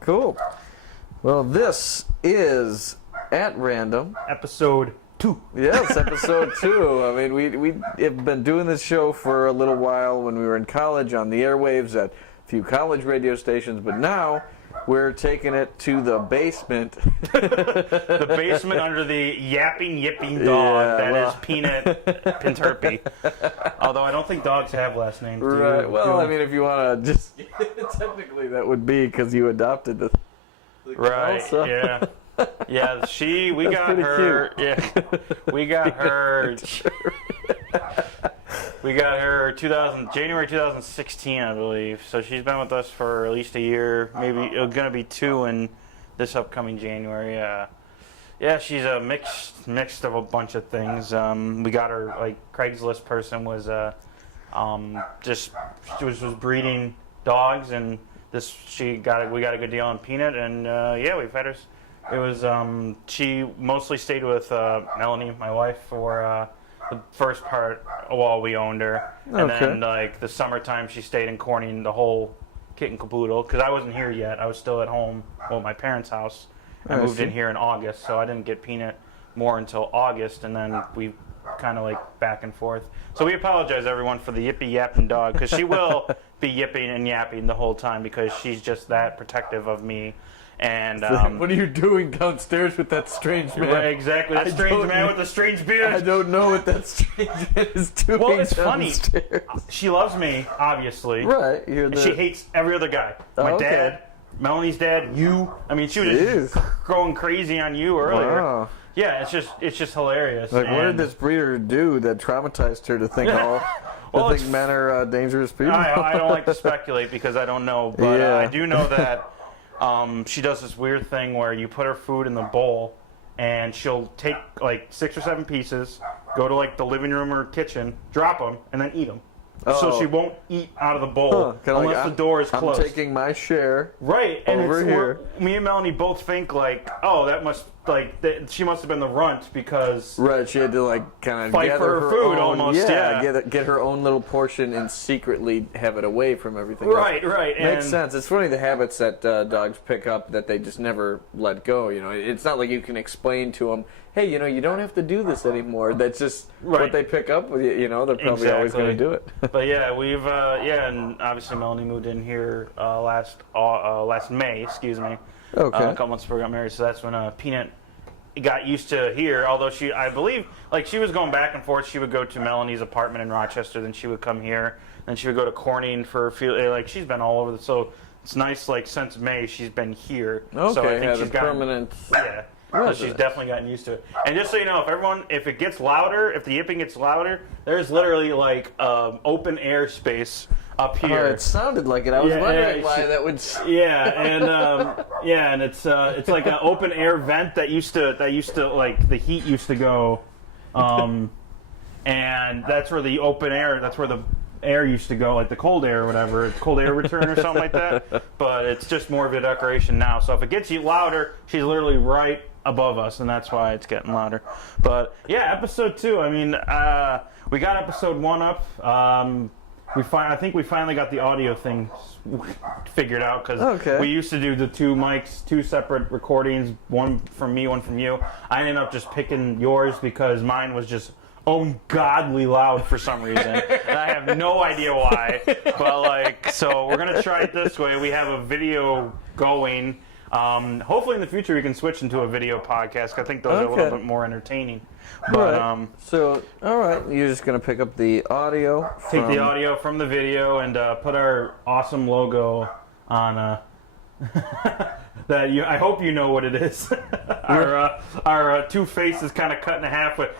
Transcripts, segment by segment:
Cool. Well, this is At Random. Episode 2. Yes, episode 2. I mean, we have been doing this show for a little while when we were in college on the airwaves at a few college radio stations, but now we're taking it to the basement. The basement under the yipping dog is PInterpe. Although I don't think dogs have last names. Right. Well, I mean, if you want to just... technically, that would be because you adopted the right, so. Yeah. Yeah, we got her... Cute. Yeah, we got her... We got her January 2016, I believe. So she's been with us for at least a year. Maybe it's going to be 2 in this upcoming January. Yeah, she's a mixed of a bunch of things. We got her, like, Craigslist person was was breeding dogs, and we got a good deal on Peanut, and yeah, we've had her. It was she mostly stayed with Melanie, my wife, for the first part while we owned her, and then like the summertime she stayed in Corning, the whole kit and caboodle, because I wasn't here yet. I was still at home, at my parents' house. I moved in here in August, so I didn't get Peanut more until August, and then we kind of like back and forth. So we apologize, everyone, for the yippy yapping dog, because she will be yipping and yapping the whole time because she's just that protective of me. And what are you doing downstairs with that strange man? Right, exactly, that strange man with the strange beard. I don't know what that strange man is doing. Well, it's downstairs. Funny. She loves me, obviously. Right. And she hates every other guy. My dad, Melanie's dad, you. I mean, she was just going crazy on you earlier. Wow. Yeah, it's just hilarious. Like, what did this breeder do that traumatized her to think men are dangerous people? I don't like to speculate because I don't know, but I do know that she does this weird thing where you put her food in the bowl, and she'll take like 6 or 7 pieces, go to like the living room or kitchen, drop them, and then eat them. So she won't eat out of the bowl unless the door is closed. I'm taking my share. Right, and over here. Me and Melanie both think like, oh, that must she must have been the runt because she had to like kind of fight for her food almost. Get her own little portion and secretly have it away from everything. Right. Makes sense. It's funny the habits that dogs pick up that they just never let go. You know, it's not like you can explain to them, hey, you know, you don't have to do this anymore. That's just what they pick up with you. You know, they're probably always going to do it. But yeah, we've and obviously Melanie moved in here last May. Excuse me. Okay. A couple months before we got married, so that's when Peanut got used to here. Although I believe, like she was going back and forth. She would go to Melanie's apartment in Rochester, then she would come here, then she would go to Corning for a few. Like she's been all over. So it's nice. Like since May, she's been here. Okay. So I think she's got permanent. Yeah. So she's definitely gotten used to it. And just so you know, if it gets louder, if the yipping gets louder, there's literally like open air space up here. Oh, it sounded like it. I was wondering why that would. And it's like an open air vent that used to like the heat used to go, and that's where the open air. That's where the air used to go, like the cold air or whatever. It's cold air return or something like that. But it's just more of a decoration now. So if it gets you louder, she's literally right above us, and that's why it's getting louder. But yeah, episode 2. I mean, we got episode 1 up. I think we finally got the audio thing figured out because we used to do the 2 mics, 2 separate recordings, one from me, one from you. I ended up just picking yours because mine was just ungodly loud for some reason, and I have no idea why. But so we're gonna try it this way. We have a video going. Hopefully in the future we can switch into a video podcast. I think those are a little bit more entertaining. But so all right, you're just gonna pick up the audio. Take the audio from the video and put our awesome logo on. I hope you know what it is. Our 2 faces kind of cut in half with.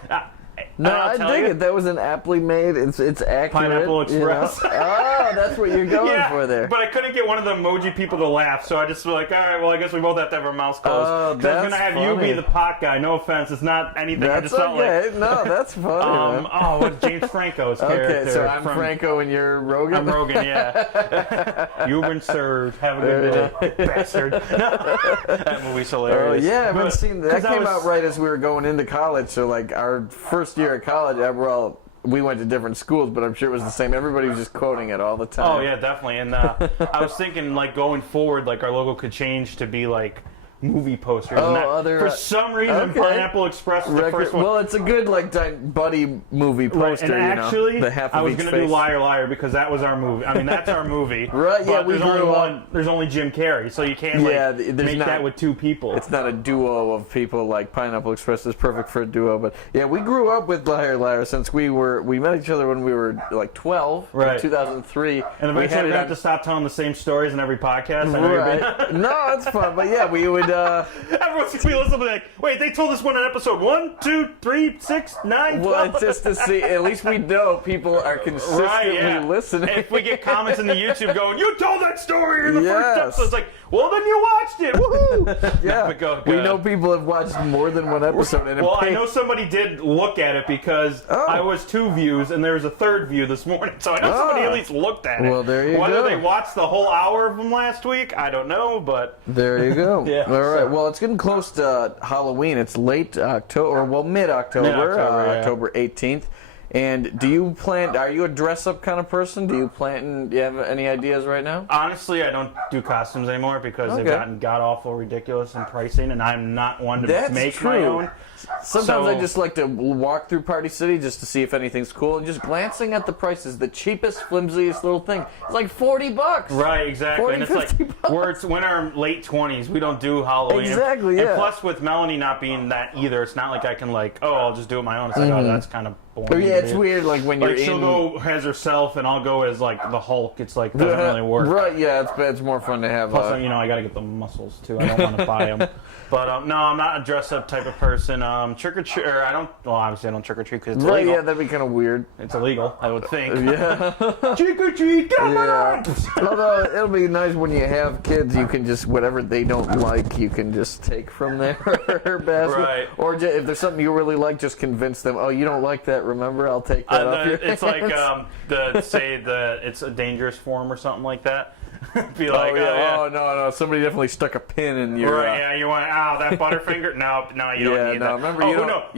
No, I dig it. That was an aptly made. It's accurate. Pineapple Express. You know? Oh, that's what you're going for there. But I couldn't get one of the emoji people to laugh, so I just was like, all right, well, I guess we both have to have our mouths closed. Because I'm going to have you be the pot guy. No offense. It's not anything. That's okay. No, that's funny. What's James Franco's character? Okay, so I'm Franco and you're Rogan? I'm Rogan, yeah. You've been served. Have a good day, bastard. No. That movie's hilarious. Oh, yeah, I haven't seen that. That came out right as we were going into college, so like our first year at college, we went to different schools, but I'm sure it was the same. Everybody was just quoting it all the time. Oh yeah, definitely. And I was thinking like going forward, like our logo could change to be like movie posters. Oh, and that, other, for some reason, okay. Pineapple Express is the first one. Well, it's a good like buddy movie poster. Right, and actually, you know, the half of I was each going to do face. Liar Liar because that was our movie. I mean, that's our movie. Right? Yeah, but we there's grew only up. one. There's only Jim Carrey, so you can't make that with two people. It's not a duo of people like Pineapple Express is perfect for a duo. But yeah, we grew up with Liar Liar since we met each other when we were like 12, right? In 2003, and eventually we have to stop telling the same stories in every podcast. Right? No, it's fun, but yeah, we would. Everyone's going to be listening like, wait, they told us one in episode 1, 2, 3, 6, 9, 12. Well, it's just to see, at least we know people are consistently listening. And if we get comments in the YouTube going, you told that story in the first episode, it's like, well, then you watched it. Woohoo! Yeah. We know people have watched more than one episode. And well, I know somebody did look at it because I was 2 views and there was a 3rd view this morning. So I know somebody at least looked at it. Well, there you go. Whether they watched the whole hour of them last week, I don't know, but... There you go. Yeah, all right. Well, it's getting close to Halloween. It's late October, well, mid-October, October 18th. And do you plan, are you a dress-up kind of person? Do you have any ideas right now? Honestly, I don't do costumes anymore because they've gotten god-awful, ridiculous, and pricing, and I'm not one to make my own. Sometimes I just like to walk through Party City just to see if anything's cool, and just glancing at the prices, the cheapest, flimsiest little thing, it's like $40. Right, exactly. 40, and it's like, we're in our late 20s, we don't do Halloween. Exactly, yeah. And plus, with Melanie not being that either, it's not like I can like, oh, I'll just do it my own. It's like, oh, that's kind of boring. Yeah, it's weird, like when you're she'll go as herself, and I'll go as like the Hulk. It's like, doesn't really work. Right, yeah, it's more fun to have. Plus, I got to get the muscles too. I don't want to buy them. But no, I'm not a dress-up type of person. Trick or treat, or obviously I don't trick or treat because it's illegal. Yeah, that'd be kind of weird. It's illegal, I would think. Yeah. Trick or treat, come on! Although it'll be nice when you have kids, you can just whatever they don't like, you can just take from their basket. Right. Or if there's something you really like, just convince them. Oh, you don't like that? Remember, I'll take that off your hands. It's like it's a dangerous form or something like that. Be like, oh no, somebody definitely stuck a pin in your. Right, yeah, you want that Butterfinger? No, you don't need that. Remember, you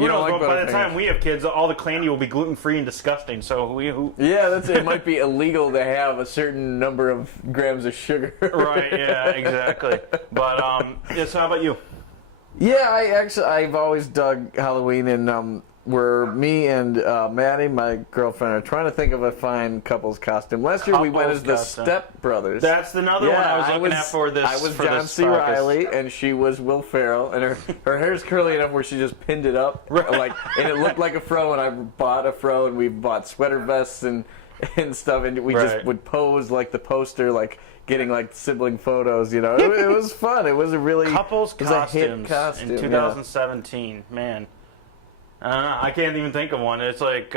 don't like but by the time we have kids, all the candy will be gluten-free and disgusting. So yeah, it might be illegal to have a certain number of grams of sugar. Right, yeah, exactly. But so how about you? Yeah, I've always dug Halloween, and me and Maddie, my girlfriend, are trying to think of a fine couple's costume. Last year we went as the Step Brothers. That's another one I was looking at for this. I was John C. Reilly, and she was Will Ferrell, and her hair's curly enough where she just pinned it up, and it looked like a fro. And I bought a fro, and we bought sweater vests and stuff, and we just would pose like the poster, like getting like sibling photos. It was fun. It was a really couples costumes costume in 2017. Yeah. Man. I can't even think of one. It's like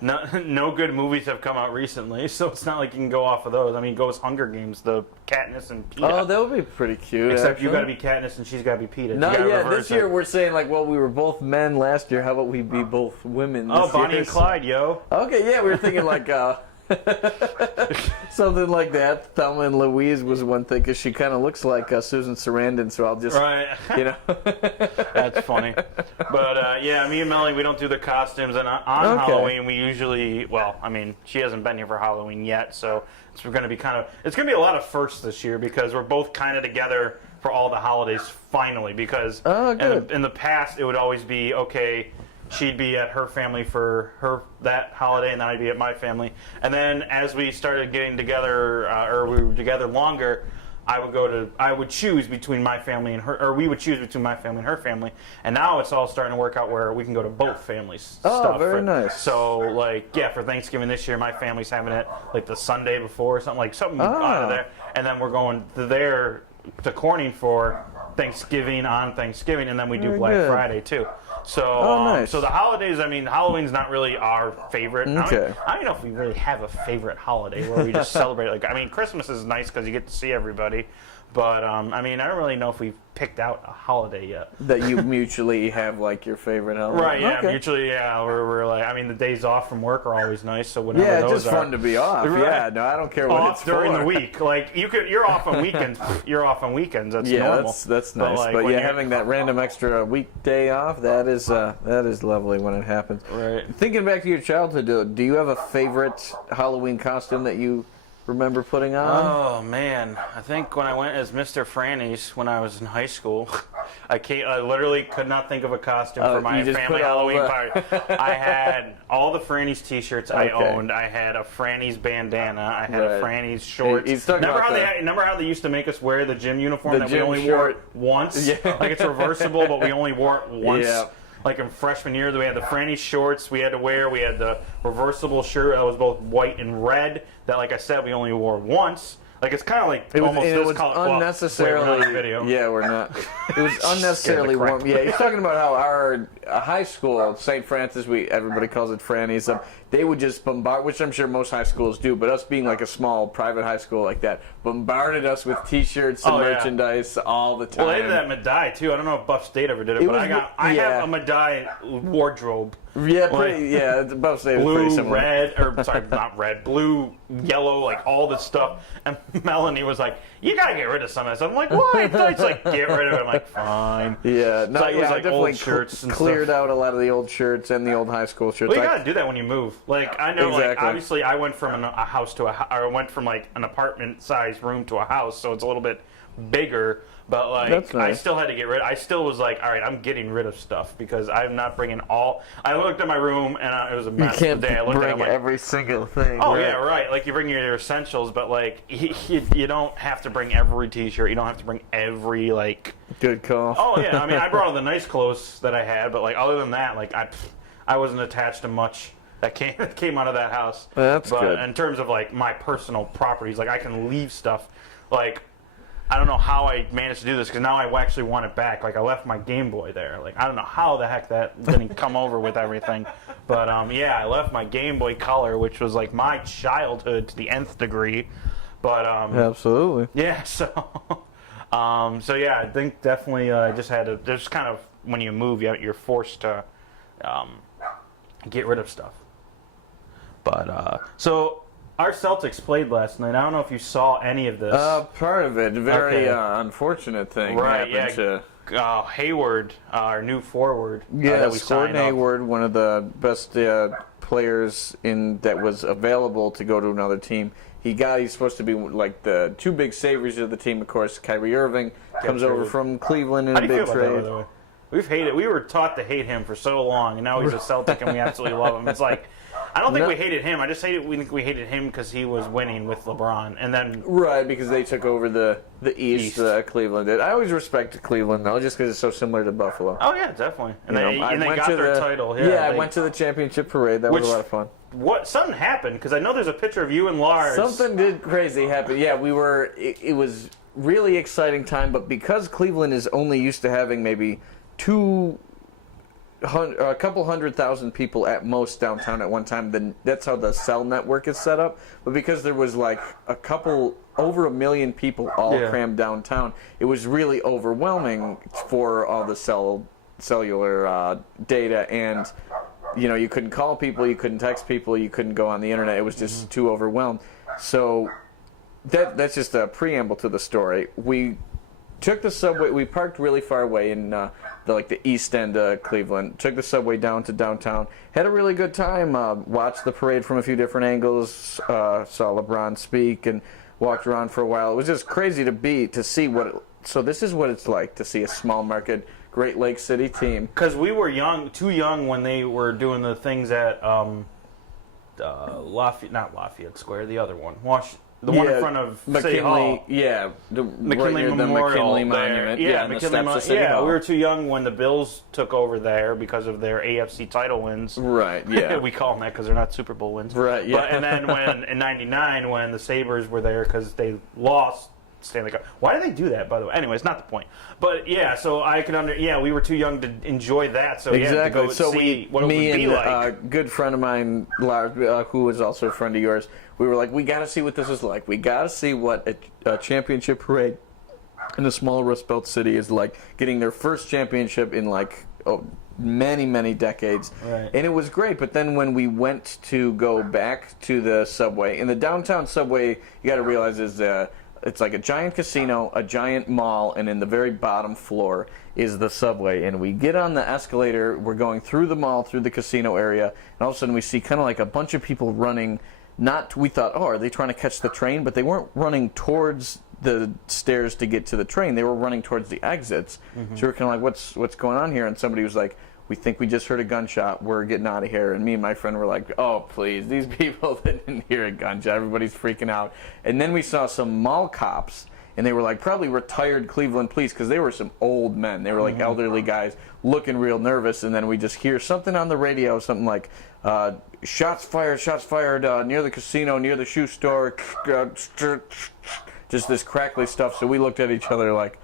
no good movies have come out recently, so it's not like you can go off of those. I mean, go as Hunger Games, the Katniss and Peeta. Oh, that would be pretty cute. Except you got to be Katniss and she's got to be Peeta. No, yeah, this year we're saying like, well, we were both men last year. How about we be both women this year? Oh, Bonnie and Clyde, yo. Okay, yeah, we were thinking like something like that. Thelma and Louise was one thing because she kind of looks like Susan Sarandon, so I'll just That's funny. But yeah, me and Melanie, we don't do the costumes, and on Halloween we usually she hasn't been here for Halloween yet, so it's going to be a lot of firsts this year because we're both kind of together for all the holidays finally. Because in the past it would always be she'd be at her family for that holiday, and then I'd be at my family. And then as we started getting together, or we were together longer, I would choose between my family and her, or we would choose between my family and her family. And now it's all starting to work out where we can go to both families. Oh, very nice. So, for Thanksgiving this year, my family's having it like the Sunday before or something out of there. And then we're going there to Corning for Thanksgiving on Thanksgiving, and then we do Black Friday too. So, nice. So the holidays, Halloween's not really our favorite. Okay. I don't know if we really have a favorite holiday where we just celebrate. Christmas is nice because you get to see everybody. But, I mean, I don't really know if we've picked out a holiday yet. That you mutually have, like, your favorite holiday. Right, yeah, okay. mutually, yeah. We're like, I mean, the days off from work are always nice, so whenever Yeah, those it's just are, fun to be off. Right. Yeah, no, I don't care what off it's during for. the week. Like, you're off on weekends. You're off on weekends. That's normal. That's nice. like, But when yeah, you're- having that random extra weekday off, that is lovely when it happens. Right. Thinking back to your childhood, do you have a favorite Halloween costume that you remember putting on? Oh man, I think when I went as Mr. Franny's when I was in high school, I literally could not think of a costume for my you just family put all Halloween the- party. I had all the Franny's t-shirts I Okay. owned. I had a Franny's bandana. I had a Right. Franny's shorts. He's talking remember about how remember how they used to make us wear the gym uniform The that gym we only short. wore once? Yeah. Like it's reversible, but we only wore it once. Yeah. Like in freshman year, we had the Franny's shorts we had to wear. We had the reversible shirt that was both white and red. That, like I said, we only wore once. Like it's kind of like It was, almost it this was color. unnecessarily. Well, we're not on video. Yeah, we're not. It was unnecessarily crap. warm. Yeah, he's talking about how our high school, St. Francis, everybody calls it Franny's. They would just bombard, which I'm sure most high schools do, but us being like a small private high school like that, bombarded us with T-shirts and Oh, yeah. merchandise all the time. Well, they did that Madai too. I don't know if Buff State ever did it, It but was- I yeah. have a Madai wardrobe. Yeah, it's about say Blue, pretty similar. red, or sorry, not red, blue, yellow, like all this stuff. And Melanie was like, "You gotta get rid of some of this." I'm like, "What?" It's like, "Get rid of it." I'm like, "Fine." Yeah, no, So it was yeah, like I definitely old shirts and cleared stuff. out a lot of the old shirts and the old high school shirts. Well, you gotta do that when you move. Like I know, like Exactly. obviously, I went from a house to I went from like an apartment-sized room to a house, so it's a little bit bigger. But like, That's nice. I still had to get rid. I still was like, all right, I'm getting rid of stuff because I'm not bringing all. I looked at my room and it was a You mess. can't the day I looked at it, bring I'm like, every single thing. oh right? yeah, right. Like you bring your essentials, but like you don't have to bring every T-shirt. You don't have to bring every like. Good call. Oh yeah, I mean, I brought all the nice clothes that I had, but like other than that, like I wasn't attached to much that came out of that house. That's but good. in terms of like my personal properties, like I can leave stuff. Like I don't know how I managed to do this because now I actually want it back. Like I left my Game Boy there. Like I don't know how the heck that didn't come over with everything. But yeah, I left my Game Boy Color, which was like my childhood to the nth degree. But Absolutely. yeah, so so yeah, I think definitely just had to. There's kind of when you move, you're forced to get rid of stuff. But so our Celtics played last night. I don't know if you saw any of this. Part of it, very Okay. Unfortunate thing Right, happened to. Hayward, our new forward. that we Yes, signed Gordon up. Hayward, one of the best players that was available to go to another team. He's supposed to be like the two big savers of the team, of course. Kyrie Irving comes over traded. from Cleveland in How a do you big feel about that, by trade. the way? We were taught to hate him for so long, and now he's a Celtic, and we absolutely love him. It's like, I don't think No. we hated him. I just think we hated him because he was winning with LeBron, and then Right, because they took over the East. Cleveland did. I always respect Cleveland, though, just because it's so similar to Buffalo. oh yeah, definitely, and You know, they, I and they went got to their the- title. Yeah, I they- went to the championship parade. That was Which- a lot of fun. What something happened because I know there's a picture of you and Lars. Something did crazy happen. Yeah, we were. It was really exciting time, but because Cleveland is only used to having maybe a couple 100,000 people at most downtown at one time, then that's how the cell network is set up. But because there was like over 1 million people all Yeah. crammed downtown, it was really overwhelming for all the cellular data, and you couldn't call people, you couldn't text people, you couldn't go on the internet. It was just too overwhelmed. So that's just a preamble to the story. We took the subway. We parked really far away in the east end of Cleveland. Took the subway down to downtown. Had a really good time. Watched the parade from a few different angles. Saw LeBron speak and walked around for a while. It was just crazy to see what. So this is what it's like to see a small market Great Lakes City team. Because we were too young when they were doing the things at not Lafayette Square, the other one, the one in front of City Hall. Yeah, McKinley right near Memorial the McKinley there. Monument. Yeah, and the McKinley steps of City Hall. we were too young when the Bills took over there because of their AFC title wins. Right, yeah. We call them that because they're not Super Bowl wins. Right, yeah. And then when in '99 when the Sabres were there because they lost Stanley Cup. Why did they do that, by the way? Anyway, it's not the point. But yeah, so I could we were too young to enjoy that. So Exactly. yeah, to go So see what it me would be and like. a good friend of mine, Lars, who was also a friend of yours, we were like, we got to see what this is like. We got to see what a championship parade in a small Rust Belt city is like getting their first championship in like many, many decades. Right. And it was great. But then when we went to go back to the subway, in the downtown subway, you got to realize is it's like a giant casino, a giant mall, and in the very bottom floor is the subway. And we get on the escalator, we're going through the mall, through the casino area, and all of a sudden we see kind of like a bunch of people running. We thought, oh, are they trying to catch the train? But they weren't running towards the stairs to get to the train. They were running towards the exits. Mm-hmm. So we were kind of like, what's going on here? And somebody was like, we think we just heard a gunshot. We're getting out of here. And me and my friend were like, oh, please, these people didn't hear a gunshot. Everybody's freaking out. And then we saw some mall cops, and they were like probably retired Cleveland police because they were some old men. They were like elderly guys looking real nervous. And then we just hear something on the radio, something like, shots fired near the casino, near the shoe store. Just this crackly stuff. So we looked at each other like,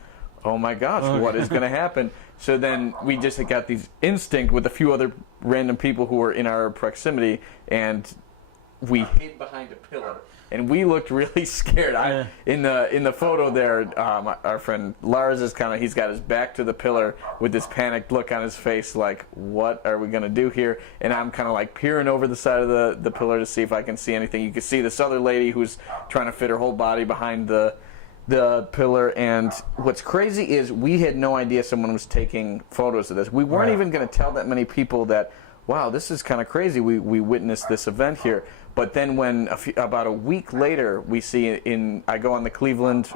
oh my gosh, what is going to happen? So then we just got these instinct with a few other random people who were in our proximity, and we hid behind a pillar. And we looked really scared. In the photo there, our friend Lars is he's got his back to the pillar with this panicked look on his face, like, what are we going to do here? And I'm kind of like peering over the side of the pillar to see if I can see anything. You can see this other lady who's trying to fit her whole body behind the pillar. And what's crazy is we had no idea someone was taking photos of this. We weren't even going to tell that many people that, wow, this is kind of crazy. We witnessed this event here. But then when about a week later, we see I go on the Cleveland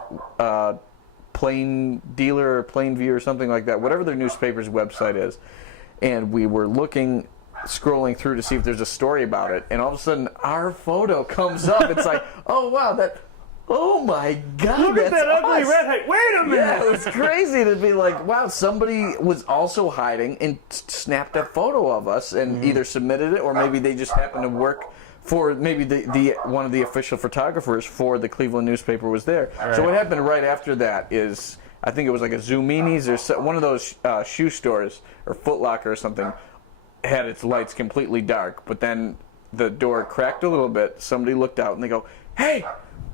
Plain Dealer or Plain View or something like that, whatever their newspaper's website is, and we were scrolling through to see if there's a story about it, and all of a sudden our photo comes up. It's like, oh wow, oh my God, look at that ugly redhead. Wait a minute. Yeah, it was crazy to be like, wow, somebody was also hiding and snapped a photo of us and either submitted it or maybe they just happened to work for maybe the one of the official photographers for the Cleveland newspaper was there. Right. So what happened right after that is, I think it was like a Zoomini's or one of those shoe stores or Foot Locker or something had its lights completely dark, but then the door cracked a little bit. Somebody looked out and they go, hey,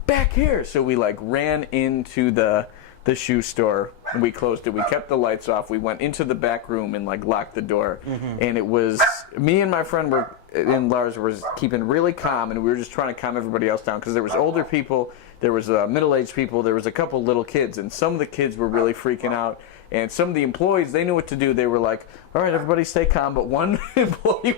back here. So we ran into the shoe store and we closed it. We kept the lights off. We went into the back room and locked the door. And it was me and my friend and Lars were keeping really calm, and we were just trying to calm everybody else down because there was older people, there was middle-aged people, there was a couple little kids, and some of the kids were really freaking out. And some of the employees, they knew what to do. They were like, all right, everybody stay calm. But one employee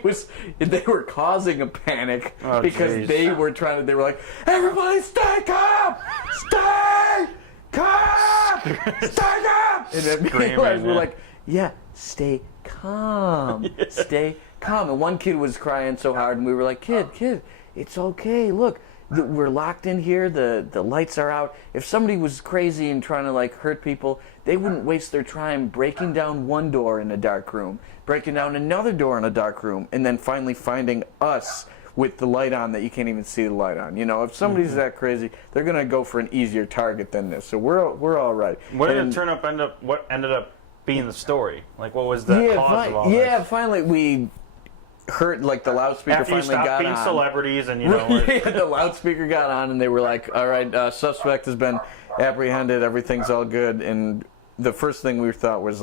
they were causing a panic because they were like, everybody stay calm! Stay calm! Stay calm! And then me and Lars were like, yeah, stay calm. Stay calm. And one kid was crying so hard, and we were like, kid, it's okay. Look, we're locked in here. The lights are out. If somebody was crazy and trying to hurt people, they wouldn't waste their time breaking down one door in a dark room, breaking down another door in a dark room, and then finally finding us with the light on that you can't even see the light on. You know, if somebody's that crazy, they're gonna go for an easier target than this. So we're all right. What did it what ended up being the story? What was the cause of all this? Yeah, finally we heard the loudspeaker after finally got on. After you stopped being celebrities and the loudspeaker got on and they were like, all right, suspect has been apprehended, everything's all good. And the first thing we thought was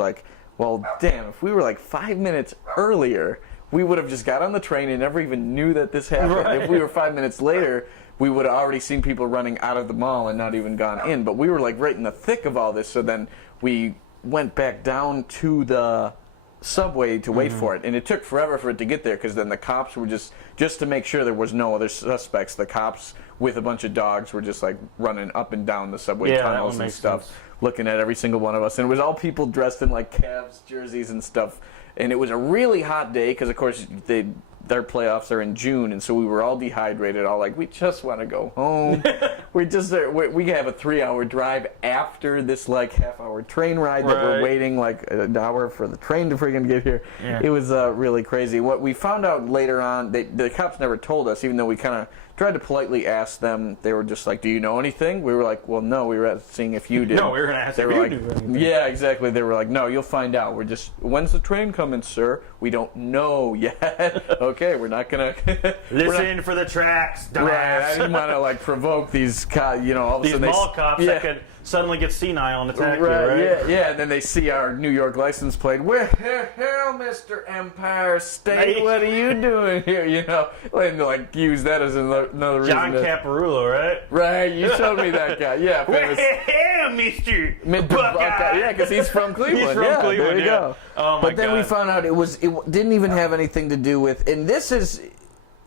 well, damn, if we were 5 minutes earlier, we would have just got on the train and never even knew that this happened. Right. If we were 5 minutes later, we would have already seen people running out of the mall and not even gone in. But we were right in the thick of all this, so then we went back down to the subway to wait for it, and it took forever for it to get there because then the cops were just to make sure there was no other suspects, the cops with a bunch of dogs were just running up and down the subway tunnels and stuff, looking at every single one of us. And it was all people dressed in Cavs jerseys and stuff, and it was a really hot day because of course their playoffs are in June, and so we were all dehydrated, all we just want to go home. we have a 3-hour drive after this half-hour train ride that we're waiting an hour for the train to freaking get here. Yeah. It was really crazy. What we found out later on, the cops never told us, even though we kind of tried to politely ask them. They were just do you know anything? We were well, no, we were seeing if you did. No, we were going to ask if you knew anything. Yeah, exactly. They were no, you'll find out. We're just, when's the train coming, sir? We don't know yet. Okay, we're not going to... Listen for the tracks, dumbass. Right, I didn't want to provoke these, all of a these sudden... mall cops that could suddenly get senile and attack Right, you, right? yeah, and then they see our New York license plate. Well, Mr. Empire State, what are you doing here? You know, and like use that as another reason. John Caparulo, right? Right, you showed me that guy. Yeah, famous. Well, Mr. Buckeye. Yeah, because he's from Cleveland. He's from Cleveland, there you go. Oh, my But then God. we found out it didn't even have anything to do with, and this is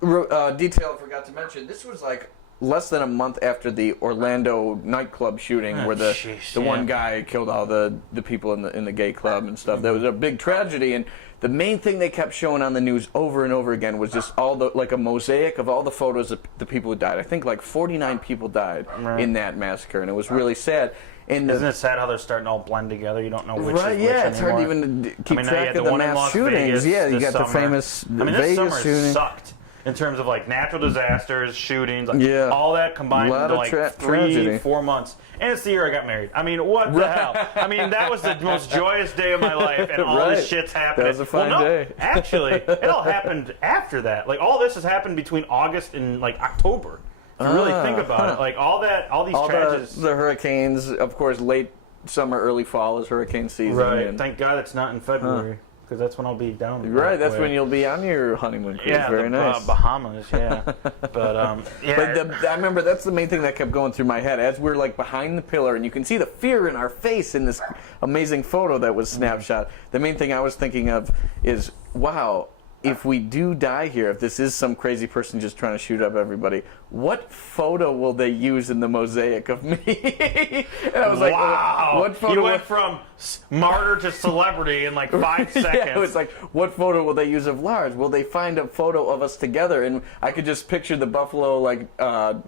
detail I forgot to mention. This was like less than a month after the Orlando nightclub shooting, where the one guy killed all the people in the gay club and stuff. That was a big tragedy, and the main thing they kept showing on the news over and over again was just all the like a mosaic of all the photos of the people who died. I think like 49 people died in that massacre, and it was really sad. And Isn't it sad how they're starting to all blend together? You don't know which is which yeah, it's anymore. hard even to keep track of the the one in mass Las shootings. Vegas Yeah, you this got the summer. famous this Vegas summer shooting. sucked in terms of like natural disasters, shootings, like Yeah. all that combined Lot into of like tragedy. 3-4 months. And it's the year I got married. I mean, what the hell? I mean, that was the most joyous day of my life, and all this shit's happening. That was a fun day. Actually, it all happened after that. Like all this has happened between August and like October. If you really think about it, like all these tragedies. The hurricanes, of course, late summer, early fall is hurricane season. Right. And, Thank God it's not in February. Because that's when I'll be down. right, that's when you'll be on your honeymoon cruise. Yeah, Very nice. Bahamas, yeah. But yeah. But I remember that's the main thing that kept going through my head as we're like behind the pillar, and you can see the fear in our face in this amazing photo that was snapshot. The main thing I was thinking of is, wow, if we do die here, if this is some crazy person just trying to shoot up everybody, what photo will they use in the mosaic of me? And I was like, wow. What photo? You went from martyr to celebrity in like 5 seconds. Yeah, it was like, what photo will they use of Lars? Will they find a photo of us together? And I could just picture the Buffalo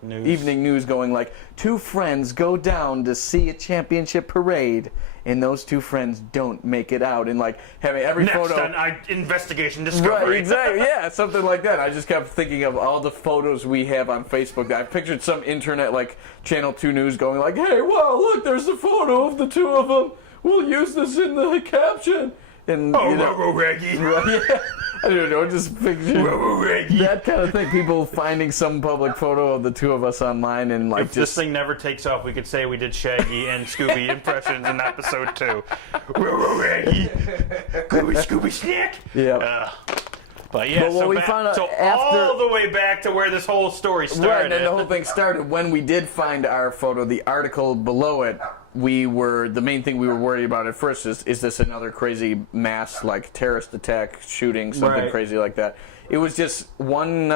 evening news going like, 2 friends go down to see a championship parade, and those 2 friends don't make it out, and like having every Next photo. on investigation discovery. Right, exactly. Yeah, something like that. I just kept thinking of all the photos we have on Facebook. I pictured some internet like Channel 2 News going like, "Hey, wow, look, there's a photo of the 2 of them. We'll use this in the caption." And Reggie. Right, yeah. I don't know, just picture that kind of thing. People finding some public photo of the 2 of us online and like If this thing never takes off, we could say we did Shaggy and Scooby impressions in episode 2. Reggie. Scooby Snack. Yeah. But yeah, But what we found out after- all the way back to where this whole story started. Right, and then the whole thing started when we did find our photo. The article below it, the main thing we were worried about at first is this another crazy mass like terrorist attack, shooting, something crazy like that. It was just one.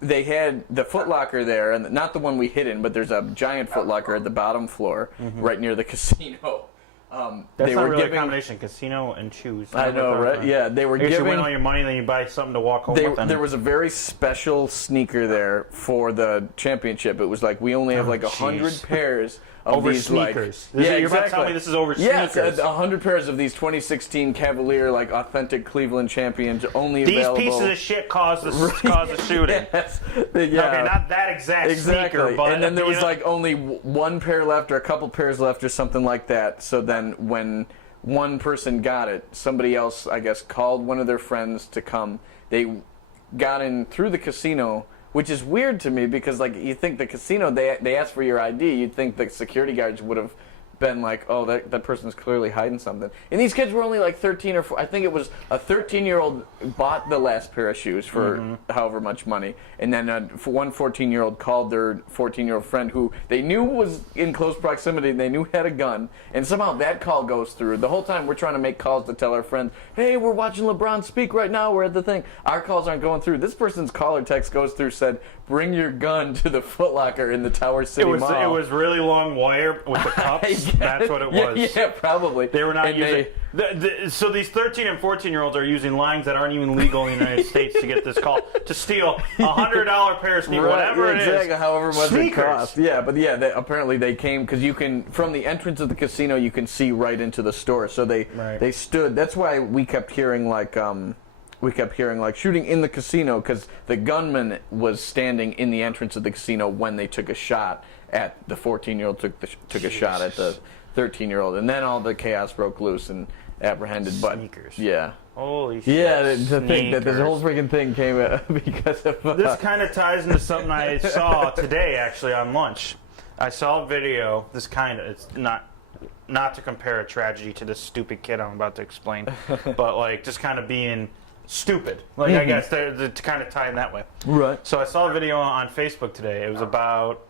They had the Foot Locker there, and not the one we hid in, but there's a giant Foot Locker at the bottom floor, right near the casino. That's they not were really giving, a combination, casino and shoes. I know, right? Yeah, they were I guess giving. you win all your money, then you buy something to walk home with. There was a very special sneaker there for the championship. It was like we only have like 100 pairs of over these sneakers. Like, You're about to tell me this is over yes, sneakers. 100 pairs of these 2016 Cavalier like authentic Cleveland champions only These available. pieces of shit caused the shooting. Yes. Yeah. Okay, not that exact sneaker, but and then there was you know, like only one pair left or a couple pairs left or something like that. So then when one person got it, somebody else, I guess, called one of their friends to come. They got in through the casino, which is weird to me because, like, you think the casino, they asked for your ID. You'd think the security guards would have been like, oh, that person's clearly hiding something. And these kids were only like 13 or 14. I think it was a 13-year-old bought the last pair of shoes for however much money. And then one 14-year-old called their 14-year-old friend who they knew was in close proximity and they knew had a gun. And somehow that call goes through. The whole time we're trying to make calls to tell our friends, hey, we're watching LeBron speak right now. We're at the thing. Our calls aren't going through. This person's call or text goes through, said, bring your gun to the Foot Locker in the Tower City Mall. It was really long wire with the cups. That's what it was. Yeah, probably. They were not using. So these 13 and 14-year-olds are using lines that aren't even legal in the United States to get this call to steal $100 pair of sneakers, whatever it is. Exactly, however much Sneakers. it costs. Yeah, but yeah, apparently they came because you can from the entrance of the casino you can see right into the store. So they stood. That's why we kept hearing like. Shooting in the casino because the gunman was standing in the entrance of the casino when they took a shot at the 14-year-old took a shot at the 13-year-old, and then all the chaos broke loose and apprehended. Sneakers. But yeah, holy shit! Yeah, to think that this whole freaking thing came because of this kind of ties into something I saw today actually on lunch. I saw a video. It's not to compare a tragedy to this stupid kid I'm about to explain, but like just kind of being stupid. Like I guess to kind of tie in that way. Right. So I saw a video on Facebook today. It was about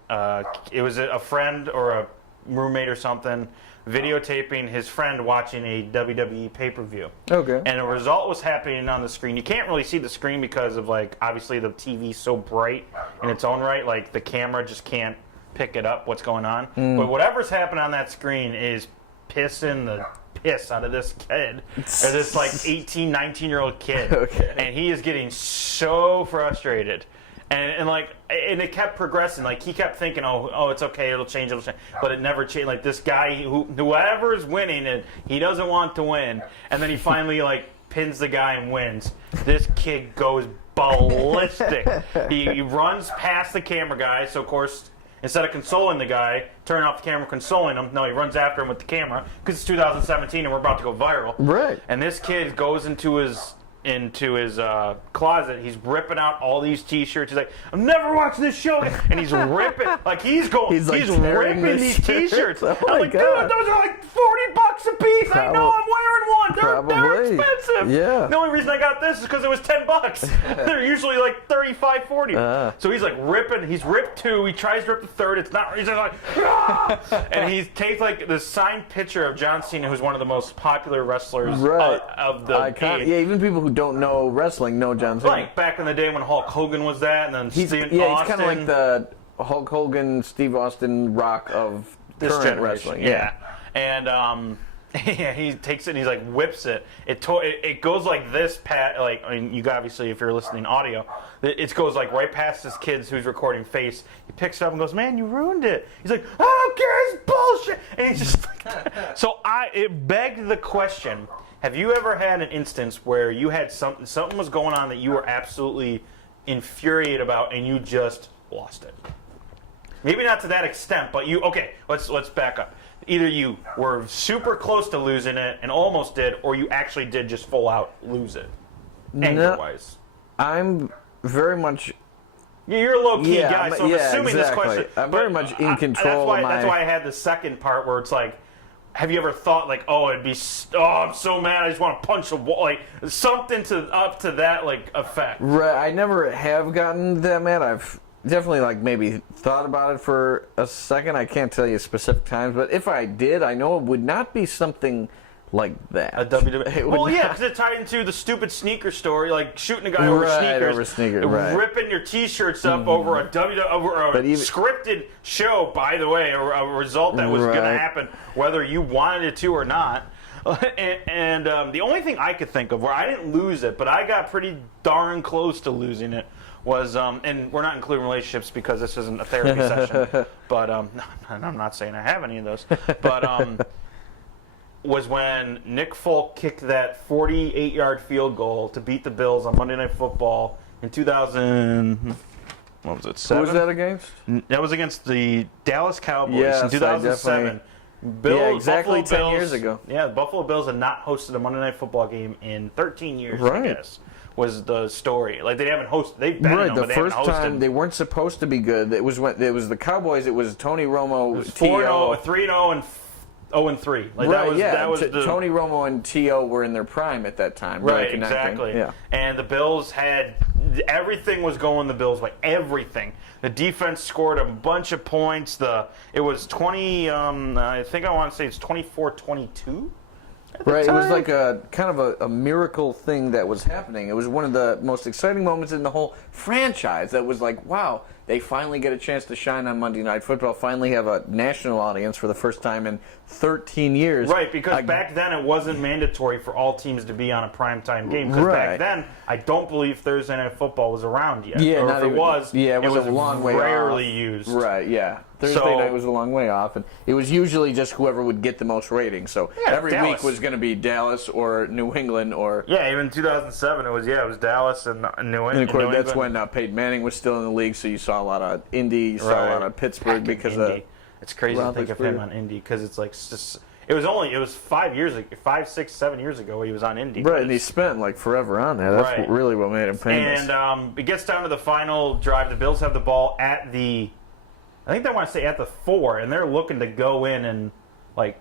it was a friend or a roommate or something videotaping his friend watching a WWE pay-per-view. Okay. And a result was happening on the screen. You can't really see the screen because of like obviously the TV's so bright in its own right. Like the camera just can't pick it up what's going on. But whatever's happening on that screen is pissing the piss out of this kid, or this like 18, 19-year-old kid. Okay. And he is getting so frustrated. And it kept progressing. Like he kept thinking, oh, it's okay, it'll change. But it never changed. Like this guy, whoever is winning, and he doesn't want to win. And then he finally like pins the guy and wins. This kid goes ballistic. He runs past the camera guy. So of course, instead of consoling the guy, turning off the camera, consoling him, no, he runs after him with the camera because it's 2017 and we're about to go viral. Right. And this kid goes into his closet. He's ripping out all these T-shirts. He's like, I'm never watching this show again. And he's ripping, like he's ripping these T-shirts. Oh I'm like, dude, those are like $40 a piece. I know, I'm wearing one. They're expensive. Yeah. The only reason I got this is because it was $10. They're usually like $35, $40. So he's like ripping. He's ripped two. He tries to rip the third. It's not. He's just like, ah! And he takes like the signed picture of John Cena, who's one of the most popular wrestlers of the game. Yeah, even people who don't know wrestling know John Cena. Like back in the day when Hulk Hogan was that, and then Steve Austin. He's kind of like the Hulk Hogan, Steve Austin, Rock of this current generation. wrestling. Yeah. And yeah, he takes it and he's like whips it. It goes like this, like I mean, you obviously if you're listening audio, it goes like right past this kid's who's recording face. He picks it up and goes, "Man, you ruined it." He's like, "I don't care, it's bullshit." And he's just like, so it begged the question. Have you ever had an instance where you had something was going on that you were absolutely infuriated about and you just lost it? Maybe not to that extent, but let's back up. Either you were super close to losing it and almost did, or you actually did just full out lose it, anger-wise. I'm very much... You're a low-key guy, so I'm assuming this question... I'm very much in control of my... That's why I had the second part where it's like, have you ever thought like, I'm so mad, I just want to punch the wall, like something up to that like effect? Right, I never have gotten that mad. I've definitely like maybe thought about it for a second. I can't tell you specific times, but if I did, I know it would not be something like that. A WWE. Well, yeah, because it tied into the stupid sneaker story, like shooting a guy over sneakers, ripping your T-shirts up over a scripted show. By the way, a result that was going to happen, whether you wanted it to or not. And the only thing I could think of where I didn't lose it, but I got pretty darn close to losing it, was and we're not including relationships because this isn't a therapy session. But I'm not saying I have any of those. But was when Nick Folk kicked that 48-yard field goal to beat the Bills on Monday Night Football in 2000. What was it? 7? Who was that against? That was against the Dallas Cowboys in 2007. Exactly 10 years ago. Yeah, the Buffalo Bills had not hosted a Monday Night Football game in 13 years, I guess, was the story. Like, they haven't hosted. They've been in them, but they haven't hosted. The first time, they weren't supposed to be good. It was the Cowboys. It was Tony Romo, it was 4-0, 3-0, and 0-3. Like, that was Tony Romo and T.O. were in their prime at that time. Right, exactly. Yeah. And the Bills had... Everything was going the Bills' way. Everything. The defense scored a bunch of points. It was 20... I think I want to say it's 24-22? Right, it was like a kind of a miracle thing that was happening. It was one of the most exciting moments in the whole franchise. That was like, wow, they finally get a chance to shine on Monday Night Football. Finally have a national audience for the first time in 13 years. Right, because back then it wasn't mandatory for all teams to be on a primetime game. Because back then, I don't believe Thursday Night Football was around yet. Yeah, or if it was a long way rarely off. used. Right, yeah. Thursday night was a long way off, and it was usually just whoever would get the most ratings. So every week was going to be Dallas or New England or... Yeah, even 2007, it was Dallas and New England. And of course, that's when Peyton Manning was still in the league, so you saw a lot of Indy, you saw a lot of Pittsburgh because of... It's crazy to think of him on Indy because it's like just... It was 5, 6, 7 years ago he was on Indy. Right, and he spent like forever on that. That's really what made him famous. And it gets down to the final drive. The Bills have the ball at the I think they want to say at the 4, and they're looking to go in and like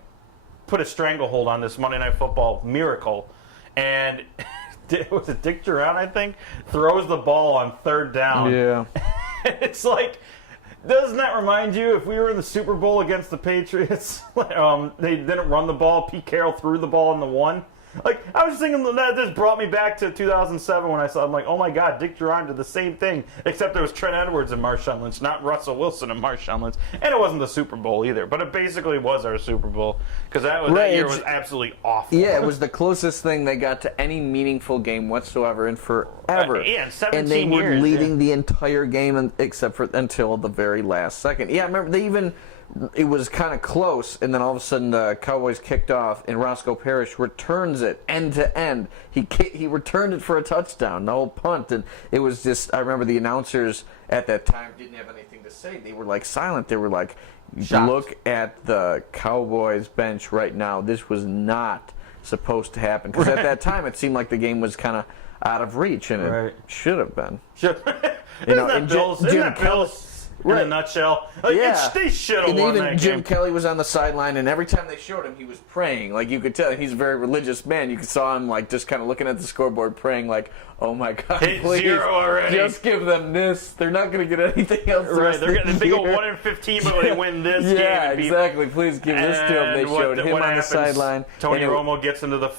put a stranglehold on this Monday Night Football miracle. And was it Dick Duran, I think, throws the ball on 3rd down. Yeah. It's like, doesn't that remind you if we were in the Super Bowl against the Patriots, they didn't run the ball, Pete Carroll threw the ball in the 1? Like, I was thinking that just brought me back to 2007 when I saw, I'm like, oh my God, Dick Duran did the same thing, except it was Trent Edwards and Marshawn Lynch, not Russell Wilson and Marshawn Lynch. And it wasn't the Super Bowl either, but it basically was our Super Bowl, because that year was absolutely awful. Yeah, it was the closest thing they got to any meaningful game whatsoever in forever. Yeah, in 17 and they years. were leading the entire game except for until the very last second. Yeah, I remember it was kind of close, and then all of a sudden the Cowboys kicked off, and Roscoe Parrish returns it end to end. He returned it for a touchdown, the whole punt, and it was just, I remember the announcers at that time didn't have anything to say. They were like silent. They were like, shocked. Look at the Cowboys bench right now. This was not supposed to happen. Because at that time it seemed like the game was kind of out of reach, and it should have been. Isn't and that Bills in a nutshell? Like, they should have won that game. Jim Kelly was on the sideline, and every time they showed him, he was praying. Like, you could tell he's a very religious man. You saw him, like, just kind of looking at the scoreboard, praying, like, oh my God, please, 0 already. Just give them this. They're not going to get anything else. They go 1-15, but they win this game. Yeah, exactly. Please give this to them. They showed him on the sideline. Tony Romo gets into the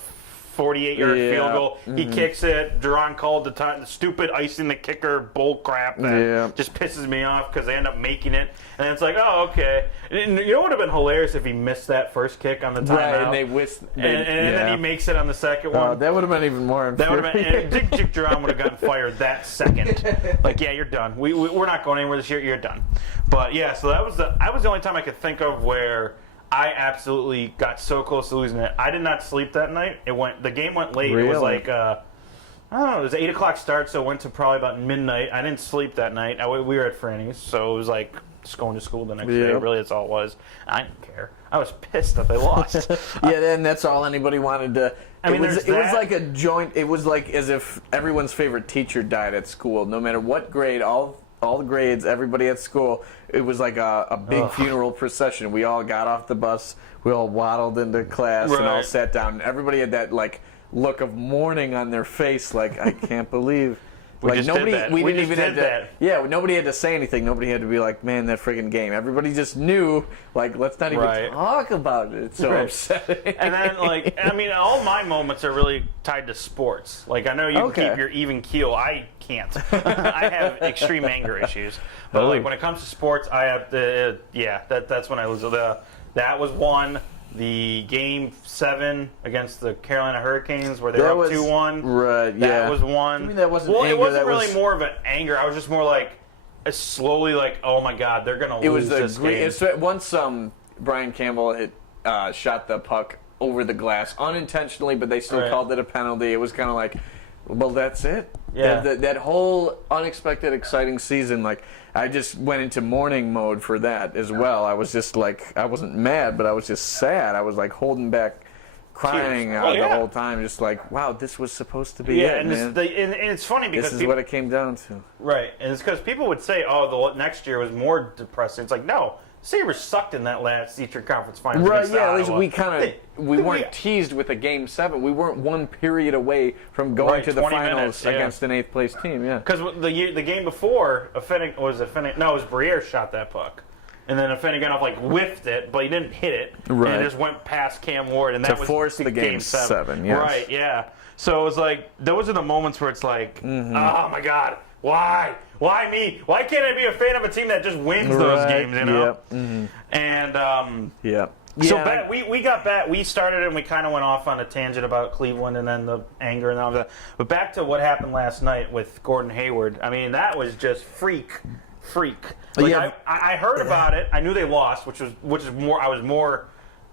48-yard field goal. He kicks it. Duran called the stupid icing the kicker bull crap that just pisses me off because they end up making it. And it's like, oh, okay. And you know what would have been hilarious if he missed that first kick on the timeout? Right, and they whisked. And then he makes it on the second one. That would have been even more That would have been. Dick Duran would have gotten fired that second. Like, yeah, you're done. We're not going anywhere this year. You're done. But yeah, so that was the only time I could think of where I absolutely got so close to losing it. I did not sleep that night. The game went late. Really? It was like I don't know. It was 8:00 start, so it went to probably about midnight. I didn't sleep that night. We were at Franny's, so it was like just going to school the next day. Really, that's all it was. I didn't care. I was pissed that they lost. And that's all anybody wanted to. I mean, it was like a joint. It was like as if everyone's favorite teacher died at school. No matter what grade, all the grades, everybody at school. It was like a big funeral procession. We all got off the bus. We all waddled into class and all sat down. And everybody had that like look of mourning on their face, like I can't believe. We just did that. We didn't just even did have to. Yeah, nobody had to say anything. Nobody had to be like, "Man, that friggin' game." Everybody just knew, like, let's not even talk about it. It's so upsetting. And then, like, I mean, all my moments are really tied to sports. Like, I know you can keep your even keel. I can't. I have extreme anger issues. But like when it comes to sports, I have the that's when I lose. That was one. The Game 7 against the Carolina Hurricanes where they were up 2-1. Right, That was one. I mean, that wasn't anger. It wasn't really more of an anger. I was just more like, slowly like, oh my God, they're going to lose this game. Once Brian Campbell had shot the puck over the glass unintentionally, but they still called it a penalty. It was kind of like, well, that's it. Yeah. That whole unexpected, exciting season, like, I just went into mourning mode for that as well. I was just like, I wasn't mad, but I was just sad. I was like holding back crying the whole time, just like, wow, this was supposed to be it, man. And it's funny because this is what it came down to. Right, and it's because people would say, oh, the next year was more depressing. It's like, no. Sabres sucked in that last Eastern Conference Finals. Right, at least we weren't teased with a Game 7. We weren't one period away from going to the finals against an 8th place team. Yeah, because the game before, it was Briere shot that puck, and then Afinogenov like whiffed it, but he didn't hit it, and it just went past Cam Ward, and that was force the Game 7. Yes. Right, yeah. So it was like those are the moments where it's like, oh my God. Why? Why me? Why can't I be a fan of a team that just wins those games, you know? Yep. Mm-hmm. And, so we got back. We started and we kind of went off on a tangent about Cleveland and then the anger and all that. But back to what happened last night with Gordon Hayward. I mean, that was just freak. Like, I heard about it. I knew they lost, which is more. I was more.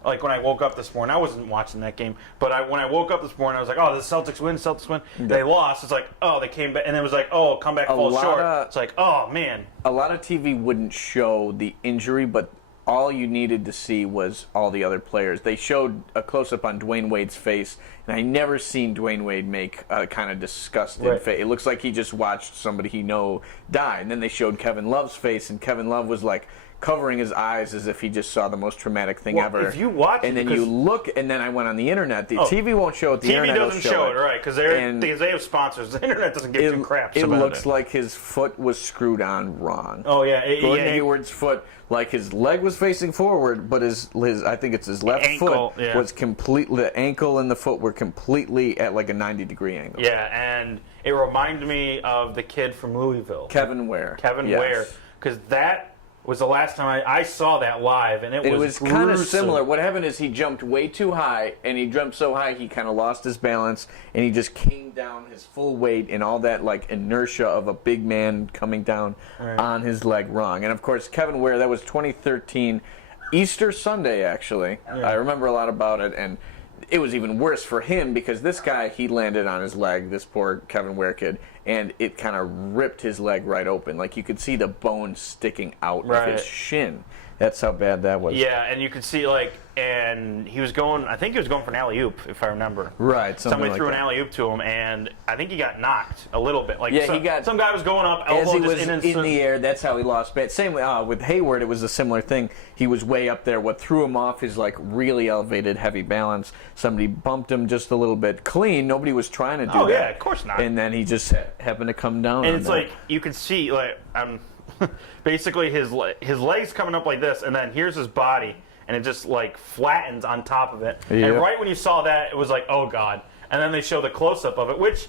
Like when I woke up this morning, I wasn't watching that game, but when I woke up this morning, I was like, "Oh, the Celtics win." They lost. It's like, "Oh, they came back," and it was like, "Oh, comeback falls short." It's like, "Oh man." A lot of TV wouldn't show the injury, but all you needed to see was all the other players. They showed a close-up on Dwayne Wade's face, and I never seen Dwayne Wade make a kind of disgusted face. It looks like he just watched somebody he know die. And then they showed Kevin Love's face, and Kevin Love was like covering his eyes as if he just saw the most traumatic thing ever. If you watch and it, then you look, and then I went on the internet. The TV won't show it. The TV internet doesn't show it, right? Because they have sponsors. The internet doesn't give two craps about it. It looks like his foot was screwed on wrong. Oh yeah, Gordon Hayward's foot, like his leg was facing forward, but his I think it's his left ankle, foot was completely. The ankle and the foot were completely at like a 90-degree angle. Yeah, and it reminded me of the kid from Louisville, Kevin Ware. Ware, because that was the last time I saw that live, and it was kind of similar. What happened is he jumped way too high, and he jumped so high he kind of lost his balance, and he just came down his full weight and all that like inertia of a big man coming down on his leg wrong. And of course, Kevin Ware, that was 2013 Easter Sunday, actually. I remember a lot about it, and it was even worse for him because this guy, he landed on his leg, this poor Kevin Ware kid, and it kind of ripped his leg right open. Like you could see the bone sticking out of his shin. That's how bad that was. Yeah, and you could see and he was going, I think he was going for an alley-oop, if I remember. Right, somebody threw an alley-oop to him, and I think he got knocked a little bit. Some guy was going up, elbow as he just was in the air. That's how he lost. But same with Hayward, it was a similar thing. He was way up there. What threw him off is like really elevated, heavy balance. Somebody bumped him just a little bit clean. Nobody was trying to do that. Oh yeah, of course not. And then he just happened to come down. And it's like you can see basically his legs coming up like this, and then here's his body, and it just like flattens on top of it. Yep. And right when you saw that, it was like, oh god. And then they show the close up of it, which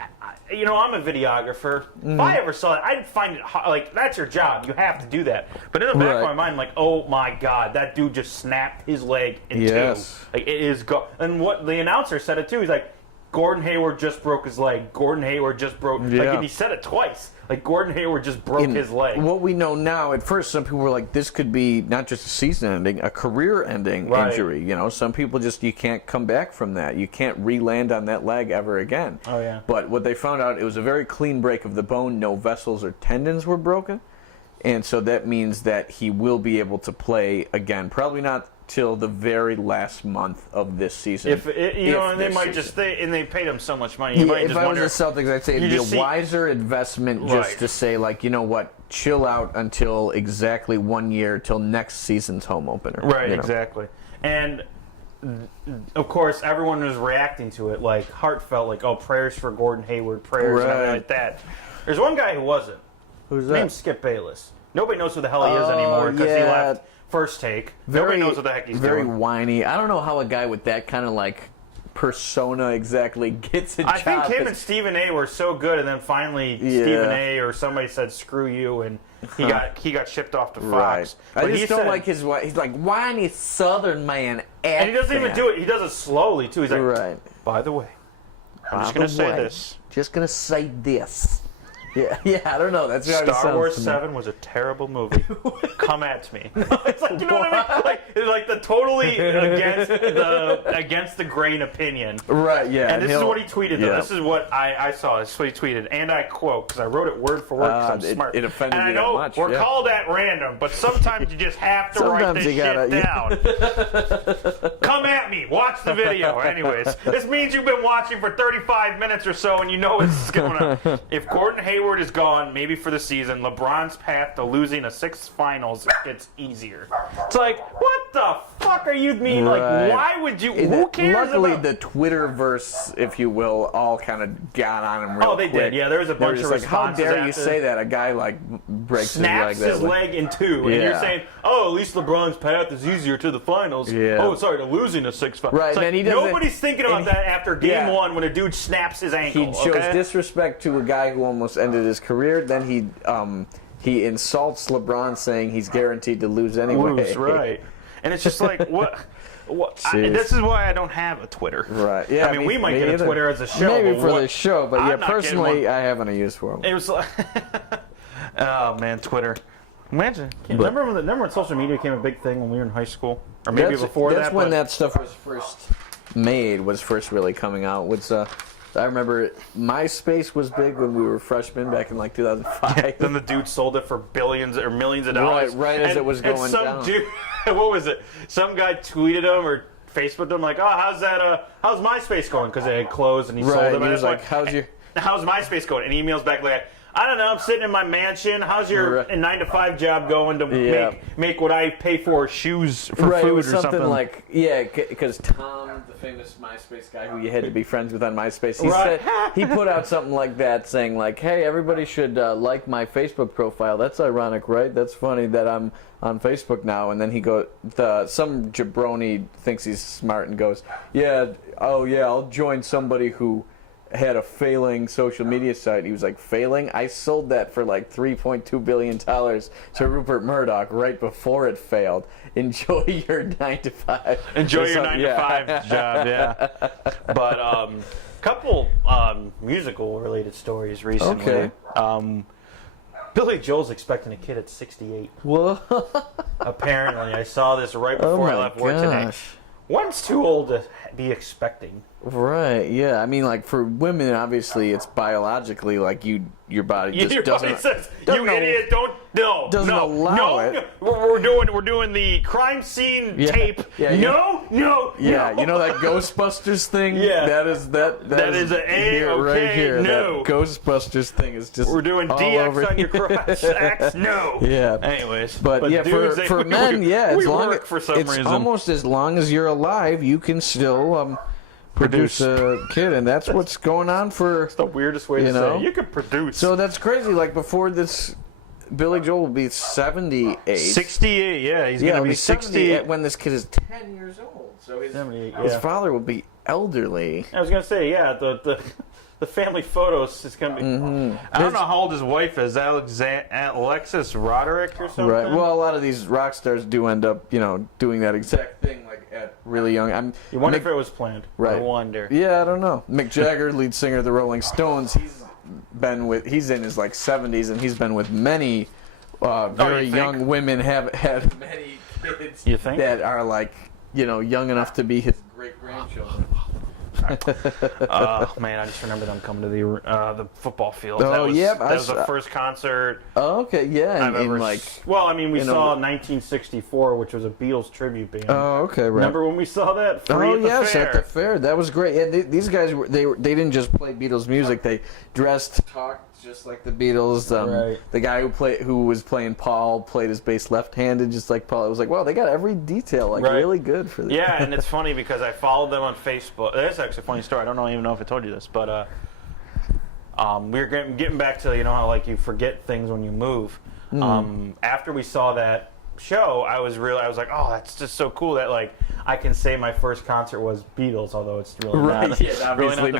I'm a videographer. If I ever saw that, I'd find it like that's your job. You have to do that. But in the back of my mind, like, oh my god, that dude just snapped his leg in two. Like it is and what the announcer said it too. He's like, Gordon Hayward just broke his leg. Gordon Hayward just broke. And he said it twice. Like Gordon Hayward just broke his leg. What we know now, at first, some people were like, "This could be not just a season-ending, a career-ending injury." Some people you can't come back from that. You can't re-land on that leg ever again. Oh yeah. But what they found out, it was a very clean break of the bone. No vessels or tendons were broken, and so that means that he will be able to play again. Probably not till the very last month of this season. And they might and they paid him so much money. If I was the Celtics, I'd say it'd be a wiser investment just to say, like, you know what, chill out until exactly 1 year till next season's home opener. Right, exactly. And of course, everyone was reacting to it like heartfelt, like, oh, prayers for Gordon Hayward, prayers and everything like that. There's one guy who wasn't. Who's His that? name's Skip Bayless. Nobody knows who the hell he is anymore because he left First Take. Nobody knows what the heck he's doing. Very whiny. I don't know how a guy with that kind of like persona exactly gets a job. I think him and Stephen A were so good, and then finally Stephen A or somebody said screw you, and he got shipped off to Fox. Right. But I just don't like his. He's like whiny Southern man accent. And he doesn't even do it. He does it slowly too. He's like, by the way, I'm just gonna say this. Just gonna say this. Yeah, I don't know. That's how Star Wars 7 was a terrible movie. Come at me. It's like, you know what I mean? Like the totally against the grain opinion. Right. Yeah. And this is what he tweeted. Though. This is what I saw. This is what he tweeted, and I quote because I wrote it word for word because I'm smart. It offended me that much. We're called at random, but sometimes you just have to write this shit down. Come at me. Watch the video. Anyways, this means you've been watching for 35 minutes or so, and you know what's going on. If Gordon Hayward is gone, maybe for the season, LeBron's path to losing a sixth finals gets easier. It's like, what the fuck are you mean? Right. Like, why would you? Who cares? Luckily, the Twitterverse, if you will, all kind of got on him real quick. Did. Yeah, there was a bunch of responses. How dare you say that? A guy like breaks snaps his leg in two, and you're saying, oh, at least LeBron's path is easier to the finals. Yeah. Oh, sorry, to losing a sixth finals. Right. Like, nobody's thinking about that after game one when a dude snaps his ankle. He shows disrespect to a guy who almost ended his career. Then he insults LeBron, saying he's guaranteed to lose anyway. Right. And it's just like, what? This is why I don't have a Twitter. Right. Yeah. I mean, we might get a Twitter as a show. Maybe for the show, but personally, I haven't a use for them. It was like, oh man, Twitter. Imagine. Remember when social media became a big thing when we were in high school, or maybe before that? That's when that stuff was first made. Was first really coming out. I remember MySpace was big when we were freshmen back in like 2005. Then the dude sold it for billions or millions of dollars. Right as it was going down. Dude, what was it? Some guy tweeted him or Facebooked him like, "Oh, how's MySpace going?" Because it had closed and he sold it. And he was like, "How's MySpace going?" And he emails back like, I don't know. I'm sitting in my mansion. How's your 9-to-5 job going to make what I pay for shoes for food or something? Like, because Tom, the famous MySpace guy who you had to be friends with on MySpace, he put out something like that saying, like, hey, everybody should like my Facebook profile. That's ironic, right? That's funny that I'm on Facebook now. And then some jabroni thinks he's smart and goes, I'll join somebody who had a failing social media site. He was like, failing? I sold that for like $3.2 billion to Rupert Murdoch right before it failed. Enjoy your 9-to-5. Enjoy your 9-to-5 job, yeah. But couple musical related stories recently. Okay. Billy Joel's expecting a kid at 68. Whoa. Apparently, I saw this right before I left work today. One's too old to be expecting. Right, yeah. I mean, like, for women, obviously, it's biologically, like, your body just doesn't... You idiot, doesn't allow it. We're doing the crime scene tape. Yeah, no. Yeah, you know that Ghostbusters thing? Yeah. That is an A, right here. No. That Ghostbusters thing is just we're doing DX on your crotch. X, no. Yeah. Anyways. But yeah, dudes, for men, we work for some reason. It's almost as long as you're alive, you can still... produce a kid, and that's what's going on for... It's the weirdest way to say it. You can produce. So that's crazy. Like, before this, Billy Joel will be 78. 68, yeah. He's going to be 68 when this kid is 10 years old. So his father will be elderly. I was going to say, the family photos is going to be... Mm-hmm. I don't know how old his wife is. Alexis Roderick or something? Right. Well, a lot of these rock stars do end up, doing that exact thing, like, at really young... You wonder if it was planned. Right. I wonder. Yeah, I don't know. Mick Jagger, lead singer of the Rolling Stones, he's in his, like, 70s, and he's been with many very young women, have had many kids that are, like, young enough to be his great-grandchildren. Oh man, I just remember them coming to the football field. Oh, that was the first concert. Oh, okay, yeah. I've ever we saw 1964, which was a Beatles tribute band. Oh, okay, right. Remember when we saw that? At the fair. That was great. And these guys, they didn't just play Beatles music. They dressed, talked just like the Beatles. Right. The guy who was playing Paul played his bass left-handed, just like Paul. It was like, wow, they got every detail, really good for this. Yeah, and it's funny because I followed them on Facebook. That's actually a funny story. I don't even know if I told you this, but we were getting back to how like you forget things when you move. After we saw that show, I was like, oh, that's just so cool that like I can say my first concert was Beatles, although it's really not. Yeah, really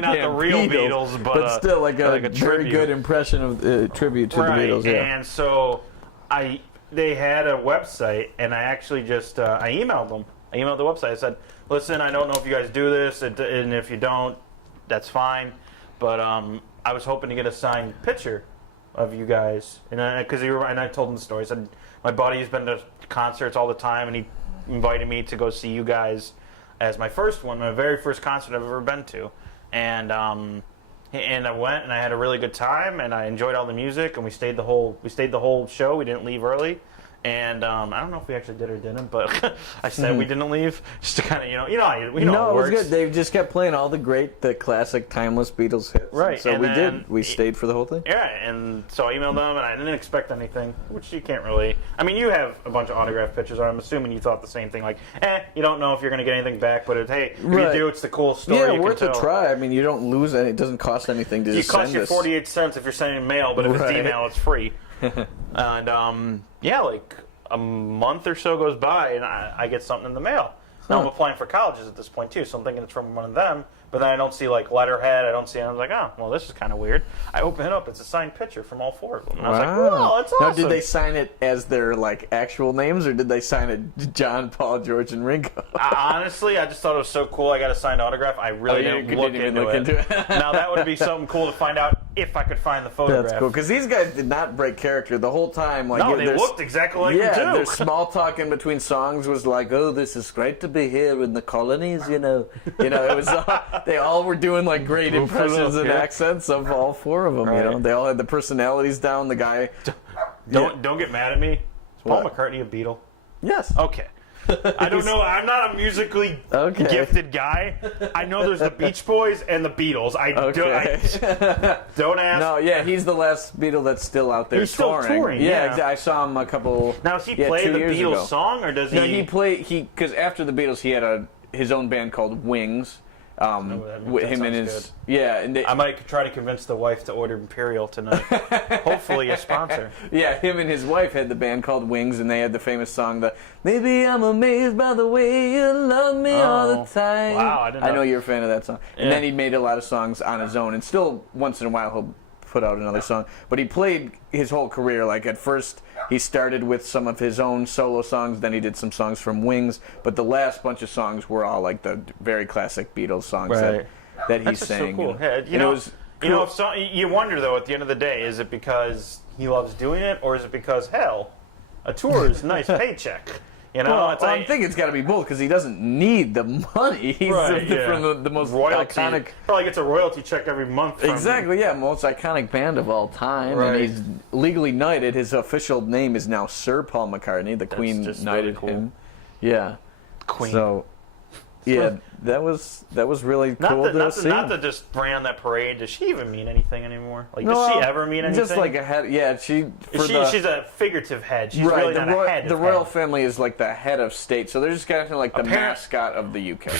not the real Beatles, but still like a very good impression of tribute to the Beatles. Yeah. And so they had a website, and I actually just I emailed them. I emailed the website. I said, listen, I don't know if you guys do this, and if you don't, that's fine. But I was hoping to get a signed picture of you guys, and I told them the story. I said my buddy's been to concerts all the time, and he invited me to go see you guys as my very first concert I've ever been to, and I went and I had a really good time, and I enjoyed all the music, and we stayed the whole show. We didn't leave early. And I don't know if we actually did or didn't, but I said we didn't leave just to kind of, how it works. No, it was good. They just kept playing all the classic, timeless Beatles hits. Right. So we stayed for the whole thing. Yeah, and so I emailed them, and I didn't expect anything, which you can't really. I mean, you have a bunch of autographed pictures. I'm assuming you thought the same thing. Like, you don't know if you're going to get anything back, but if you do, it's the cool story. Yeah, worth a try. I mean, you don't lose any. It doesn't cost anything to just send this. It costs you 48 cents if you're sending mail, but if it's email, it's free. And like a month or so goes by, and I get something in the mail. Now I'm applying for colleges at this point too, so I'm thinking it's from one of them. But then I don't see like letterhead. I don't see. And I was like, oh, well, this is kind of weird. I open it up. It's a signed picture from all four of them. And I was like, wow, that's awesome. Now, did they sign it as their like actual names, or did they sign it John, Paul, George, and Ringo? Honestly, I just thought it was so cool. I got a signed autograph. I really didn't look into it. Now that would be something cool to find out if I could find the photograph. That's cool, because these guys did not break character the whole time. Like, no, they looked exactly like them too. Their small talk in between songs was like, "Oh, this is great to be here in the colonies." It was they all were doing like great impressions and accents of all four of them. They all had the personalities down. The guy, don't get mad at me. Is Paul McCartney a Beatle? Yes. Okay. I don't know. I'm not a musically gifted guy. I know there's the Beach Boys and the Beatles. Don't ask. No, yeah, he's the last Beatle that's still out there He's still touring, yeah. I saw him a couple. Now, does he play the Beatles song, or does he? No, because after the Beatles, he had his own band called Wings. Him and his and I might try to convince the wife to order Imperial tonight. Hopefully a sponsor. Yeah, him and his wife had the band called Wings, and they had the famous song, "Maybe I'm amazed by the way you love me all the time." Wow, I know you're a fan of that song. And then he made a lot of songs on his own, and still once in a while he'll put out another song. But he played his whole career. Like at first, he started with some of his own solo songs. Then he did some songs from Wings. But the last bunch of songs were all like the very classic Beatles songs that he sang. So cool. You wonder though. At the end of the day, is it because he loves doing it, or is it because a tour is a nice paycheck? You know, I think it's got to be both because he doesn't need the money. He's from the most iconic. Probably gets a royalty check every month. Exactly, most iconic band of all time, and he's legally knighted. His official name is now Sir Paul McCartney. The Queen knighted him. Yeah, Queen. So, that was really cool to see. Not to just ran that parade. Does she even mean anything anymore? Like, does she ever mean anything? Just like a head. Yeah, she's a figurative head. She's really not a head. The royal family is like the head of state, so they're just kind of like the mascot of the UK.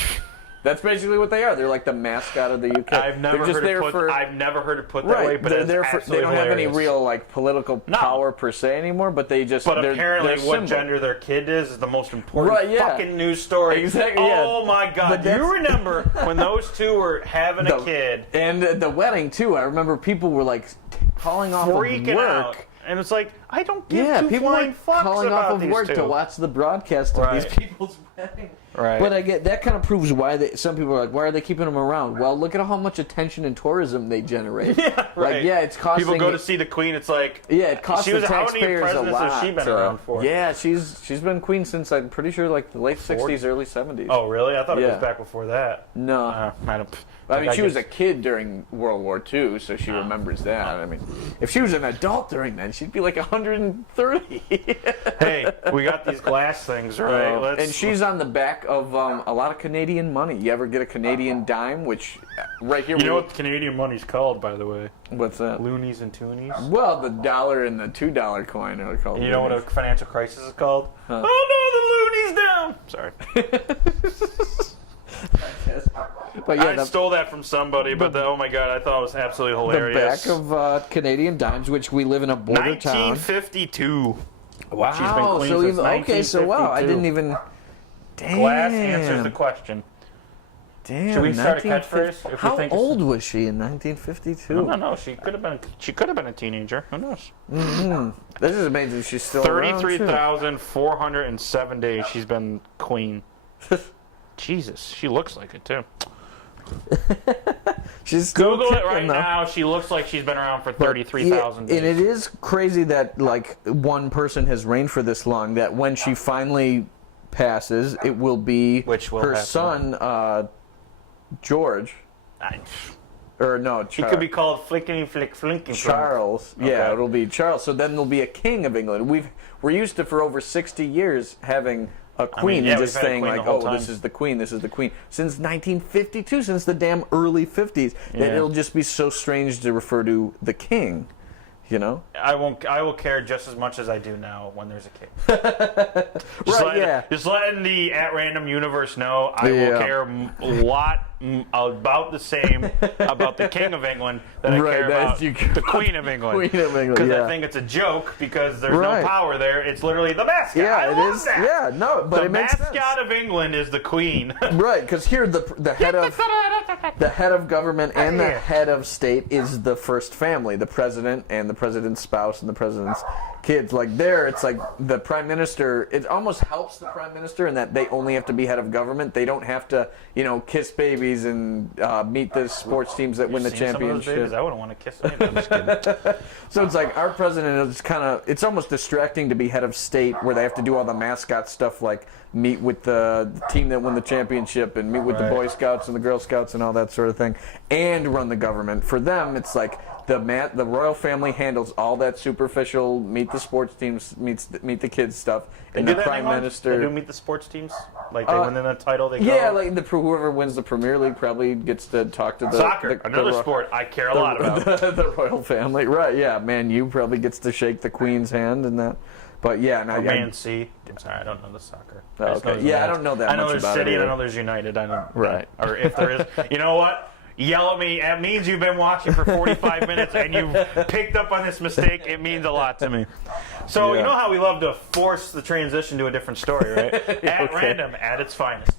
That's basically what they are. They're like the mascot of the UK. I've never heard it put that way, but they don't have any real like political power per se anymore. But they just. But apparently, what gender their kid is the most important fucking news story. Exactly. Oh my God! Do you remember when those two were having a kid and the wedding too? I remember people were like calling off freaking of work. Out. And it's like, I don't give two flying fucks calling about off of work to watch the broadcast of these people's wedding. Right. But I get that kind of proves why some people are like, why are they keeping them around? Well, look at how much attention and tourism they generate. Yeah, right. Like, it's costing. People go to see the Queen. It's like, it costs the taxpayers how many a lot. Has she been around for? Yeah, she's been Queen since I'm pretty sure like the late 60s, early 70s. Oh, really? I thought it was back before that. No, I don't. I mean, she was a kid during World War II, so she remembers that. I mean, if she was an adult during then, she'd be like 130. Hey, we got these glass things, right? And she's on the back of a lot of Canadian money. You ever get a Canadian dime? Which, right here... You know what Canadian money's called, by the way? What's that? Loonies and toonies. Well, the dollar and the $2 coin are called You know what a financial crisis is called? Huh. Oh, no, the loonies down! Sorry. But I stole that from somebody, but oh my God, I thought it was absolutely hilarious. The back of Canadian dimes, which we live in a border town. 1952. Wow. She's been queen since 1952. I didn't even... Damn. Glass answers the question. Damn. Should we start a catchphrase? How old was she in 1952? I don't know. She could have been a teenager. Who knows? Mm-hmm. This is amazing. She's still 33,407 days she's been queen. Jesus, she looks like it too. She's still Google it right now. She looks like she's been around for 33,000 days. And it is crazy that like one person has reigned for this long. That when she finally passes, it will be her son, George. Or no, he could be called Flickety Flick Flinky. Charles. Okay. Yeah, it'll be Charles. So then there'll be a king of England. We're used to for over 60 years having a queen and just saying like, this is the queen, this is the queen. Since 1952, since the damn early 50s, that it'll just be so strange to refer to the king. You know, I will care just as much as I do now when there's a king. Just letting the at random universe know I will care a lot about the same about the King of England that I care about the Queen of England. Because I think it's a joke because there's no power there. It's literally the mascot. Yeah, I love that. Yeah, no, but it makes sense. The mascot of England is the Queen. Right, because here the head of government and the head of state is the first family, the president and the president's spouse and the president's kids. Like there, it's like the prime minister. It almost helps the prime minister in that they only have to be head of government. They don't have to, kiss babies and meet the sports teams that win the championship. I wouldn't want to kiss any of them. Just kidding. So it's like our president is it's almost distracting to be head of state where they have to do all the mascot stuff like meet with the team that won the championship and meet with the Boy Scouts and the Girl Scouts and all that sort of thing and run the government. For them, it's like the royal family handles all that superficial meet the sports teams, meet the kids stuff, and They the do that prime anymore? minister. They do meet the sports teams? Like, they win the title, they go? Yeah, like whoever wins the Premier League probably gets to talk to the Soccer, another sport I care a lot about. The royal family, right? Yeah, Man U probably gets to shake the Queen's hand and that. But yeah, Or Man C. I'm sorry, I don't know the soccer. Oh, okay. Yeah, I don't know that much about it. I know there's City either. and I know there's United. I don't. Right. Or if there is, you know what? Yell at me. It means you've been watching for 45 minutes and you've picked up on this mistake. It means a lot to me. So you know how we love to force the transition to a different story, right? At random, at its finest.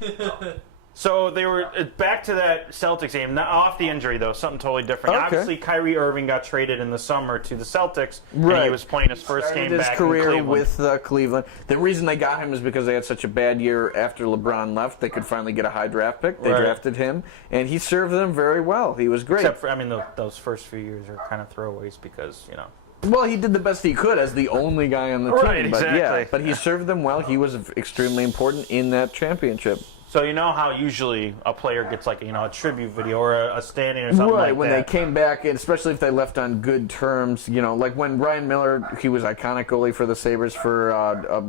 So they were back to that Celtics game, not off the injury though, something totally different. Okay. Obviously, Kyrie Irving got traded in the summer to the Celtics, Right. and he was playing his first game his back career in Cleveland. with Cleveland. The reason they got him is because they had such a bad year after LeBron left. They could finally get a high draft pick. They Right. drafted him, and he served them very well. He was great. Except for, I mean, those first few years are kind of throwaways because, you know. Well, he did the best he could as the only guy on the Right, team. But exactly. yeah, but he served them well. He was extremely important in that championship. So you know how usually a player gets like, you know, a tribute video or a standing or something Right, like when that. they came back, and especially if they left on good terms, you know, like when Ryan Miller, he was iconic goalie for the Sabres for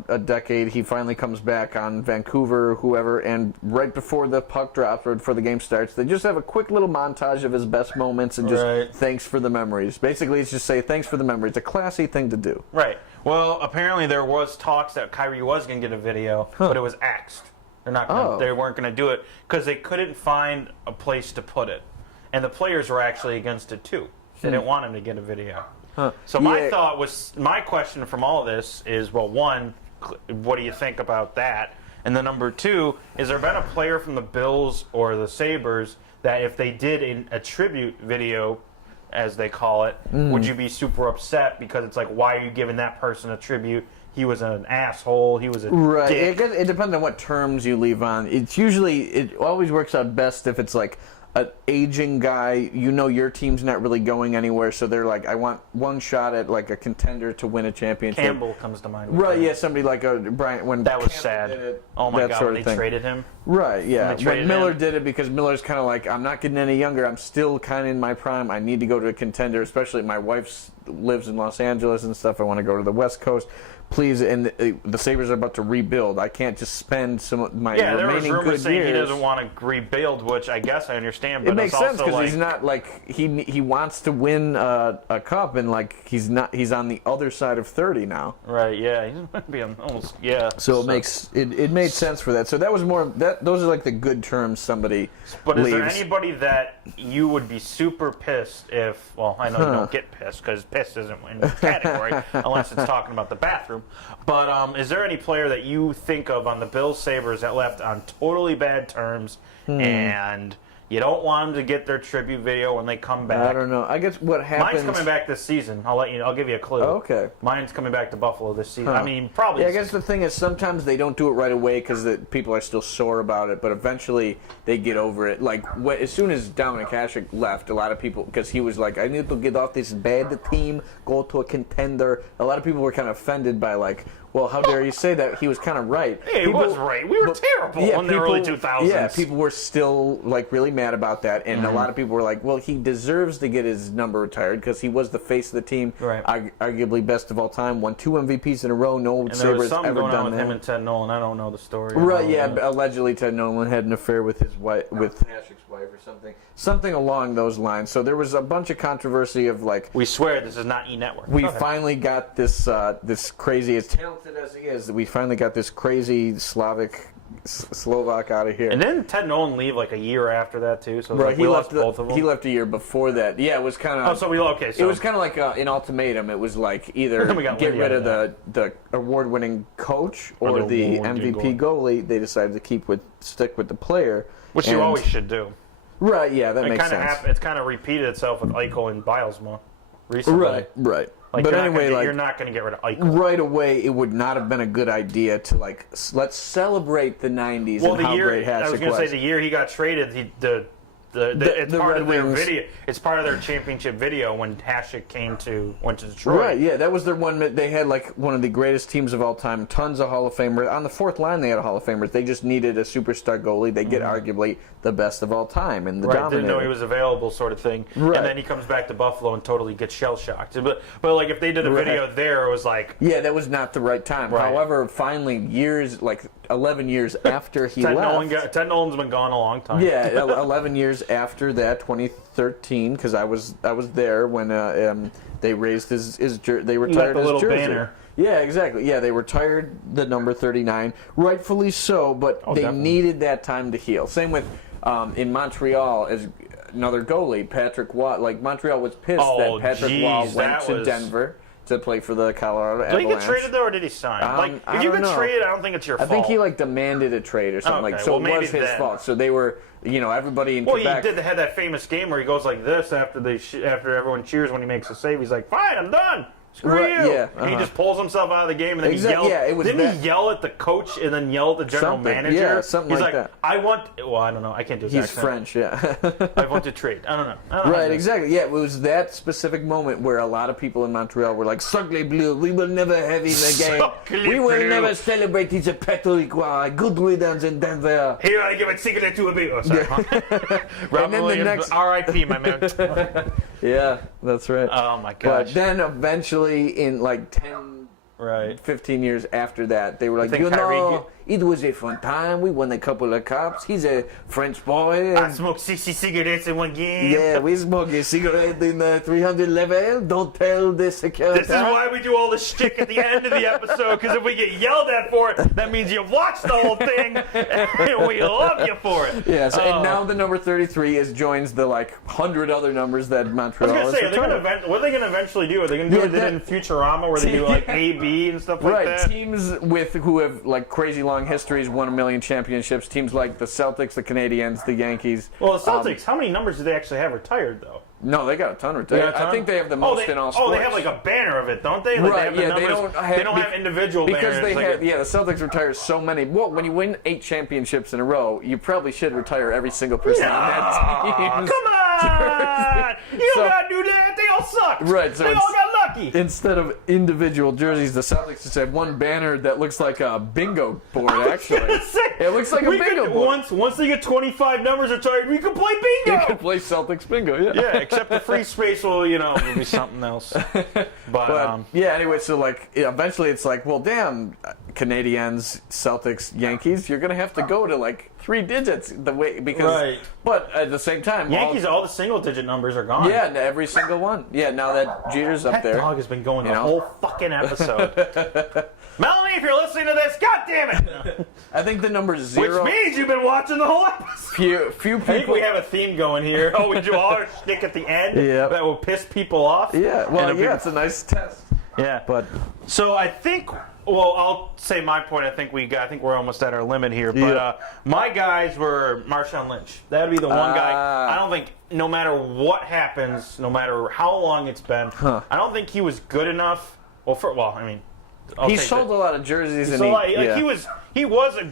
a decade. He finally comes back on Vancouver, whoever, and right before the puck drops or before the game starts, they just have a quick little montage of his best moments and just Right. thanks for the memories. Basically, it's just say thanks for the memories. A classy thing to do. Right. Well, apparently there was talks that Kyrie was going to get a video, but it was axed. They're not. Gonna, Oh. They weren't going to do it because they couldn't find a place to put it, and the players were actually against it too. They didn't want him to get a video. Huh. So my Yeah. thought was, my question from all of this is, well, one, what do you think about that? And then number two, is there been a player from the Bills or the Sabres that if they did a tribute video, as they call it, would you be super upset because it's like, why are you giving that person a tribute? He was an asshole. He was a Right. dick. It depends on what terms you leave on. It always works out best if it's like an aging guy. You know your team's not really going anywhere, so they're like, I want one shot at like a contender to win a championship. Campbell comes to mind. with Right. that. Yeah. Somebody like a Brian when That was Campbell sad. did it, Oh my that God, sort when of they thing. traded him. Right, yeah. they traded When Miller him. did it, because Miller's kind of like, I'm not getting any younger. I'm still kind of in my prime. I need to go to a contender, especially my wife lives in Los Angeles and stuff. I want to go to the West Coast. Please, and the Sabres are about to rebuild. I can't just spend some of my Yeah, there was remaining rumors good saying years. he doesn't want to rebuild, which I guess I understand. But It makes it's sense also because like, he's not like he wants to win a cup, and like he's on the other side of 30 now. right. Yeah, he's going to be almost So it made sense for that. So that was more that those are like the good terms somebody But is leaves. there anybody that you would be super pissed if? Well, I know you don't get pissed because pissed isn't in the category unless it's talking about the bathroom. But is there any player that you think of on the Bills Sabres that left on totally bad terms and you don't want them to get their tribute video when they come back? I don't know. I guess what happens. Mine's coming back this season. I'll give you a clue. Okay. Mine's coming back to Buffalo this season. Huh. I mean, probably. Yeah, I guess the thing is sometimes they don't do it right away because people are still sore about it, but eventually they get over it. Like as soon as Dominic Hasek left, a lot of people, because he was like, I need to get off this bad team, go to a contender. A lot of people were kind of offended by like, well, how dare you say that? He was kind of right. Hey, he was right. We were terrible in the early 2000s. Yeah, people were still like really mad about that, and a lot of people were like, well, he deserves to get his number retired because he was the face of the team, Right. arguably best of all time, won 2 MVPs in a row. No And there was Sabres something ever going on done with that. him and Ted Nolan. I don't know the story. Right, yeah, allegedly Ted Nolan had an affair with his wife, with Hasek's wife or something along those lines. So there was a bunch of controversy of like, We swear this is not E-Network. we Go ahead. finally got this crazy, as talented as he is, we finally got this crazy Slovak out of here. And then Ted Nolan leave like a year after that too. So it was Right, like we lost both of them. he left a year before that. Yeah, it was kind of. Oh, so we okay. So it was kind of like an ultimatum. It was like either We got get Lydia rid of out of the award-winning coach or the the award-winning MVP goalie. They decided to stick with the player, which you always should do. Right, yeah, that It makes kind of sense. it's kind of repeated itself with Eichel and Bilesma recently. Right. Like But you're anyway, you're not going to get rid of Eichel. right away, it would not have been a good idea to let's celebrate the '90s Well, and the how year great Hasek I was going to say the year he got traded, the it's the part Red of their Wings. video. It's part of their championship video when Hasek went to Detroit. Right, yeah, that was their one. They had like one of the greatest teams of all time. Tons of Hall of Famers on the fourth line. They had a Hall of Famers. They just needed a superstar goalie. They get arguably the best of all time and the dominator. Didn't know he was available, sort of thing. Right. And then he comes back to Buffalo and totally gets shell shocked. But like if they did a video there, it was like that was not the right time. Right. However, finally, 11 years after he left. Ted Nolan's been gone a long time. Yeah, 11 years after that, 2013, because I was there when they raised they retired the his little jersey. banner. Yeah, exactly. Yeah, they retired the number 39, rightfully so, but they definitely. needed that time to heal. Same with in Montreal as another goalie, Patrick Waugh. Like Montreal was pissed that Patrick Waugh went to Denver to play for the Colorado Avalanche. Did he get traded though, or did he sign? If you get traded, I don't think it's your fault. I think he demanded a trade or something Okay, so well, it was his fault. So they were, everybody in Quebec. He had that famous game where he goes like this after everyone cheers when he makes a save. He's like, "Fine, I'm done. Screw you!" Yeah, And he just pulls himself out of the game, and then he Exactly, yells. yeah, it was Didn't he yell at the coach and then yell at the general manager? Yeah, something He's like that. I want. Well, I don't know. I can't do his He's accent. French, yeah. I want to trade. I don't know. Right, exactly. Yeah, it was that specific moment where a lot of people in Montreal were like, "Sacre bleu, we will never have him again. Sacre We will bleu. never celebrate his Petricois. Good riddance in Denver." Here, I give a cigarette to a bit. Oh, sorry. Robin then the Williams, next- R.I.P. my man. Yeah, that's right. Oh my But gosh. then eventually, in 10, Right. 15 years after that, they were like, think Kyrie- it was a fun time. We won a couple of cups. He's a French boy. I And smoked 60 cigarettes in one game. yeah, we smoke a cigarette in the 300 level. Don't tell the security. This is why we do all the shtick at the end of the episode, because if we get yelled at for it, that means you watched the whole thing, and we love you for it. Yes, and now the number 33 joins the 100 other numbers that I Montreal was has gonna say, what are they gonna eventually do? Are they gonna do it in Futurama, where they do A, B, and stuff like Right, that? teams who have crazy long histories, won a million championships. Teams like the Celtics, the Canadiens, the Yankees. Well, the Celtics, how many numbers do they actually have retired, though? No, they got a ton retired. I think they have the most in all sports. Oh, they have a banner of it, don't they? Right, they have the they numbers. don't have individual because banners. the Celtics retire so many. Well, when you win 8 championships in a row, you probably should retire every single person on that team. Come on! You don't gotta do that. They all suck. Right, so they all got lucky. Instead of individual jerseys, the Celtics just have one banner that looks like a bingo board, actually. It looks like a bingo board. Once they get 25 numbers retired, we can play bingo. You can play Celtics bingo, yeah. Yeah, except the free space will be something else. But yeah, anyway, so eventually it's well, damn, Canadiens, Celtics, Yankees, you're gonna have to go to 3 digits because. But at the same time, Yankees, all the single-digit numbers are gone. Yeah, every single one. Yeah, now that Jeter's up there. That dog has been going the whole fucking episode. Melanie, if you're listening to this, God damn it! I think the number 0. Which means you've been watching the whole episode. Few people. I think we have a theme going here. Oh, we do all our shtick at the end that will piss people off. Yeah, well, it's a nice test. Yeah, but so I think. Well, I'll say my point. I think we're almost at our limit here. But my guys were Marshawn Lynch. That would be the one guy. I don't think, no matter what happens, no matter how long it's been, I don't think he was good enough. He sold a lot of jerseys, and he was a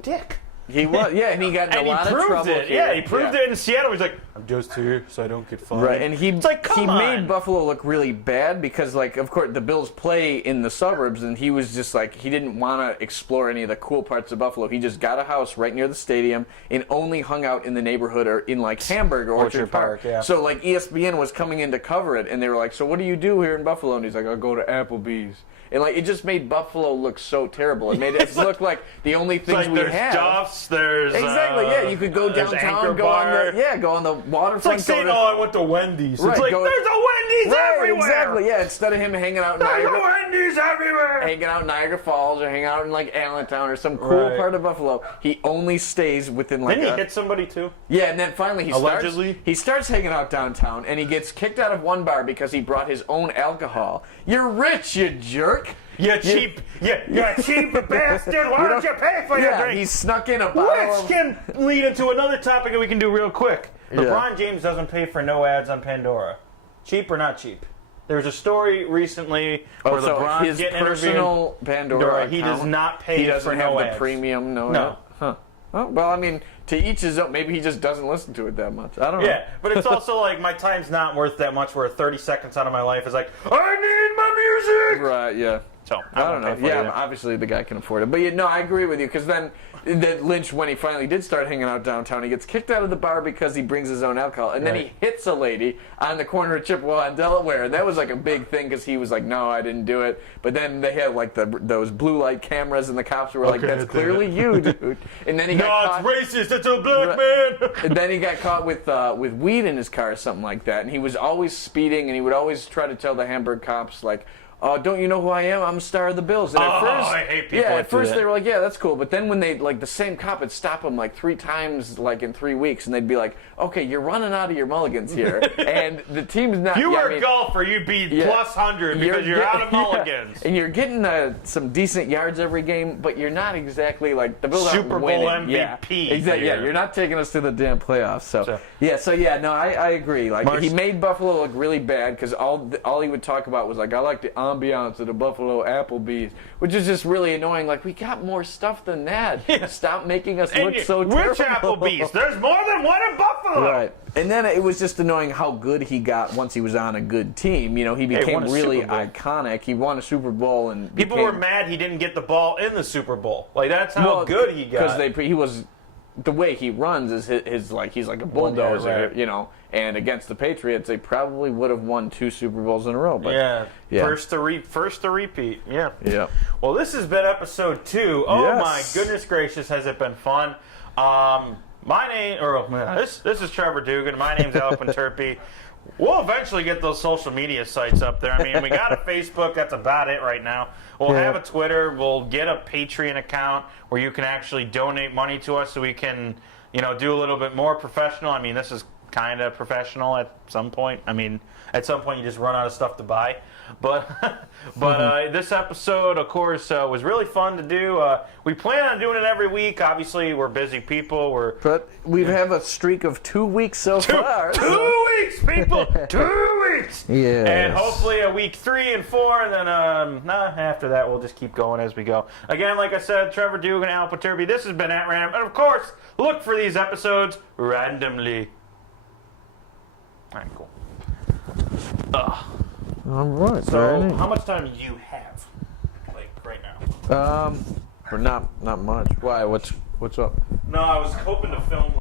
dick. He was, yeah, and he got in a lot of trouble. Yeah, he proved it in Seattle. He's like, I'm just here so I don't get fined. Right, and he made Buffalo look really bad because, of course, the Bills play in the suburbs, and he was just he didn't want to explore any of the cool parts of Buffalo. He just got a house right near the stadium and only hung out in the neighborhood or in Hamburg or Orchard Park. Yeah. So ESPN was coming in to cover it, and they were like, "So what do you do here in Buffalo?" And he's like, "I'll go to Applebee's." And it just made Buffalo look so terrible. It made it look like the only things we have. Duff's, there's exactly, yeah. You could go downtown, go on the waterfront. It's like saying, I went to Wendy's. Right, it's like, there's a Wendy's everywhere. Exactly, yeah. Instead of him hanging out in Niagara, there's a Wendy's everywhere. Hanging out in Niagara Falls or hanging out in Allentown or some cool part of Buffalo, he only stays within Didn't he hit somebody too? Yeah, and then finally Allegedly? he starts hanging out downtown, and he gets kicked out of one bar because he brought his own alcohol. You're rich, you jerk. You cheap bastard! Why don't you pay for your drink? He snuck in a bottle. Which can lead into another topic that we can do real quick. LeBron James doesn't pay for no ads on Pandora. Cheap or not cheap? There was a story recently where LeBron's his getting personal interviewed. Pandora account, he does not pay he doesn't for have no the ads. premium. No. Huh. Oh, well, I mean, to each his own. Maybe he just doesn't listen to it that much. I don't know. Yeah, but it's also like my time's not worth that much where 30 seconds out of my life is like, I need my music! Right, yeah. So, I don't know. Yeah, obviously the guy can afford it. But no, I agree with you, because then Lynch, when he finally did start hanging out downtown, he gets kicked out of the bar because he brings his own alcohol. And then he hits a lady on the corner of Chippewa and Delaware. And that was like a big thing because he was like, no, I didn't do it. But then they had like those blue light cameras and the cops were like, that's clearly you, dude. And then he got caught. No, it's racist. It's a black man. And then he got caught with weed in his car or something like that. And he was always speeding, and he would always try to tell the Hamburg cops, like, don't you know who I am? I'm a star of the Bills. And at first, I hate people. Yeah, at first they were like, yeah, that's cool. But then when they, like, the same cop would stop him like 3 times, like in 3 weeks, and they'd be like, okay, you're running out of your mulligans here, and the team's not. You were a golfer, you'd be plus 100 because you're out of mulligans. And you're getting some decent yards every game, but you're not exactly like the Bills Super aren't Bowl winning. MVP. Yeah, exactly. Yeah, you're not taking us to the damn playoffs. So I agree. Like he made Buffalo look really bad because all he would talk about was like, I like the ambiance of the Buffalo Applebee's, which is just really annoying. Like, we got more stuff than that. Yeah. Stop making us look so terrible. Which Applebee's? There's more than one in Buffalo. Right. And then it was just annoying how good he got once he was on a good team. You know, he became really iconic. He won a Super Bowl, and people were mad he didn't get the ball in the Super Bowl. Like, that's how good he got. Because he was, the way he runs is his like, he's like a bulldozer, you know. And against the Patriots, they probably would have won 2 Super Bowls in a row. But first to repeat. Yeah. Yeah. Well, this has been episode 2. Oh my goodness gracious, has it been fun? This is Trevor Dugan. My name's Alec PInterpe. We'll eventually get those social media sites up there. I mean, we got a Facebook. That's about it right now. We'll have a Twitter. We'll get a Patreon account where you can actually donate money to us so we can, do a little bit more professional. I mean, this is kind of professional at some point. I mean, at some point you just run out of stuff to buy. But this episode, of course, was really fun to do. We plan on doing it every week. Obviously, we're busy people. But we have a streak of 2 weeks so far. 2 weeks, people! 2 weeks! Yeah. And hopefully a week 3 and 4, and then after that we'll just keep going as we go. Again, like I said, Trevor Dugan, Alec PInterpe. This has been At Ram. And of course, look for these episodes randomly. All right, cool. All right. So, how much time do you have, like, right now? For not much. Why? What's up? No, I was hoping to film.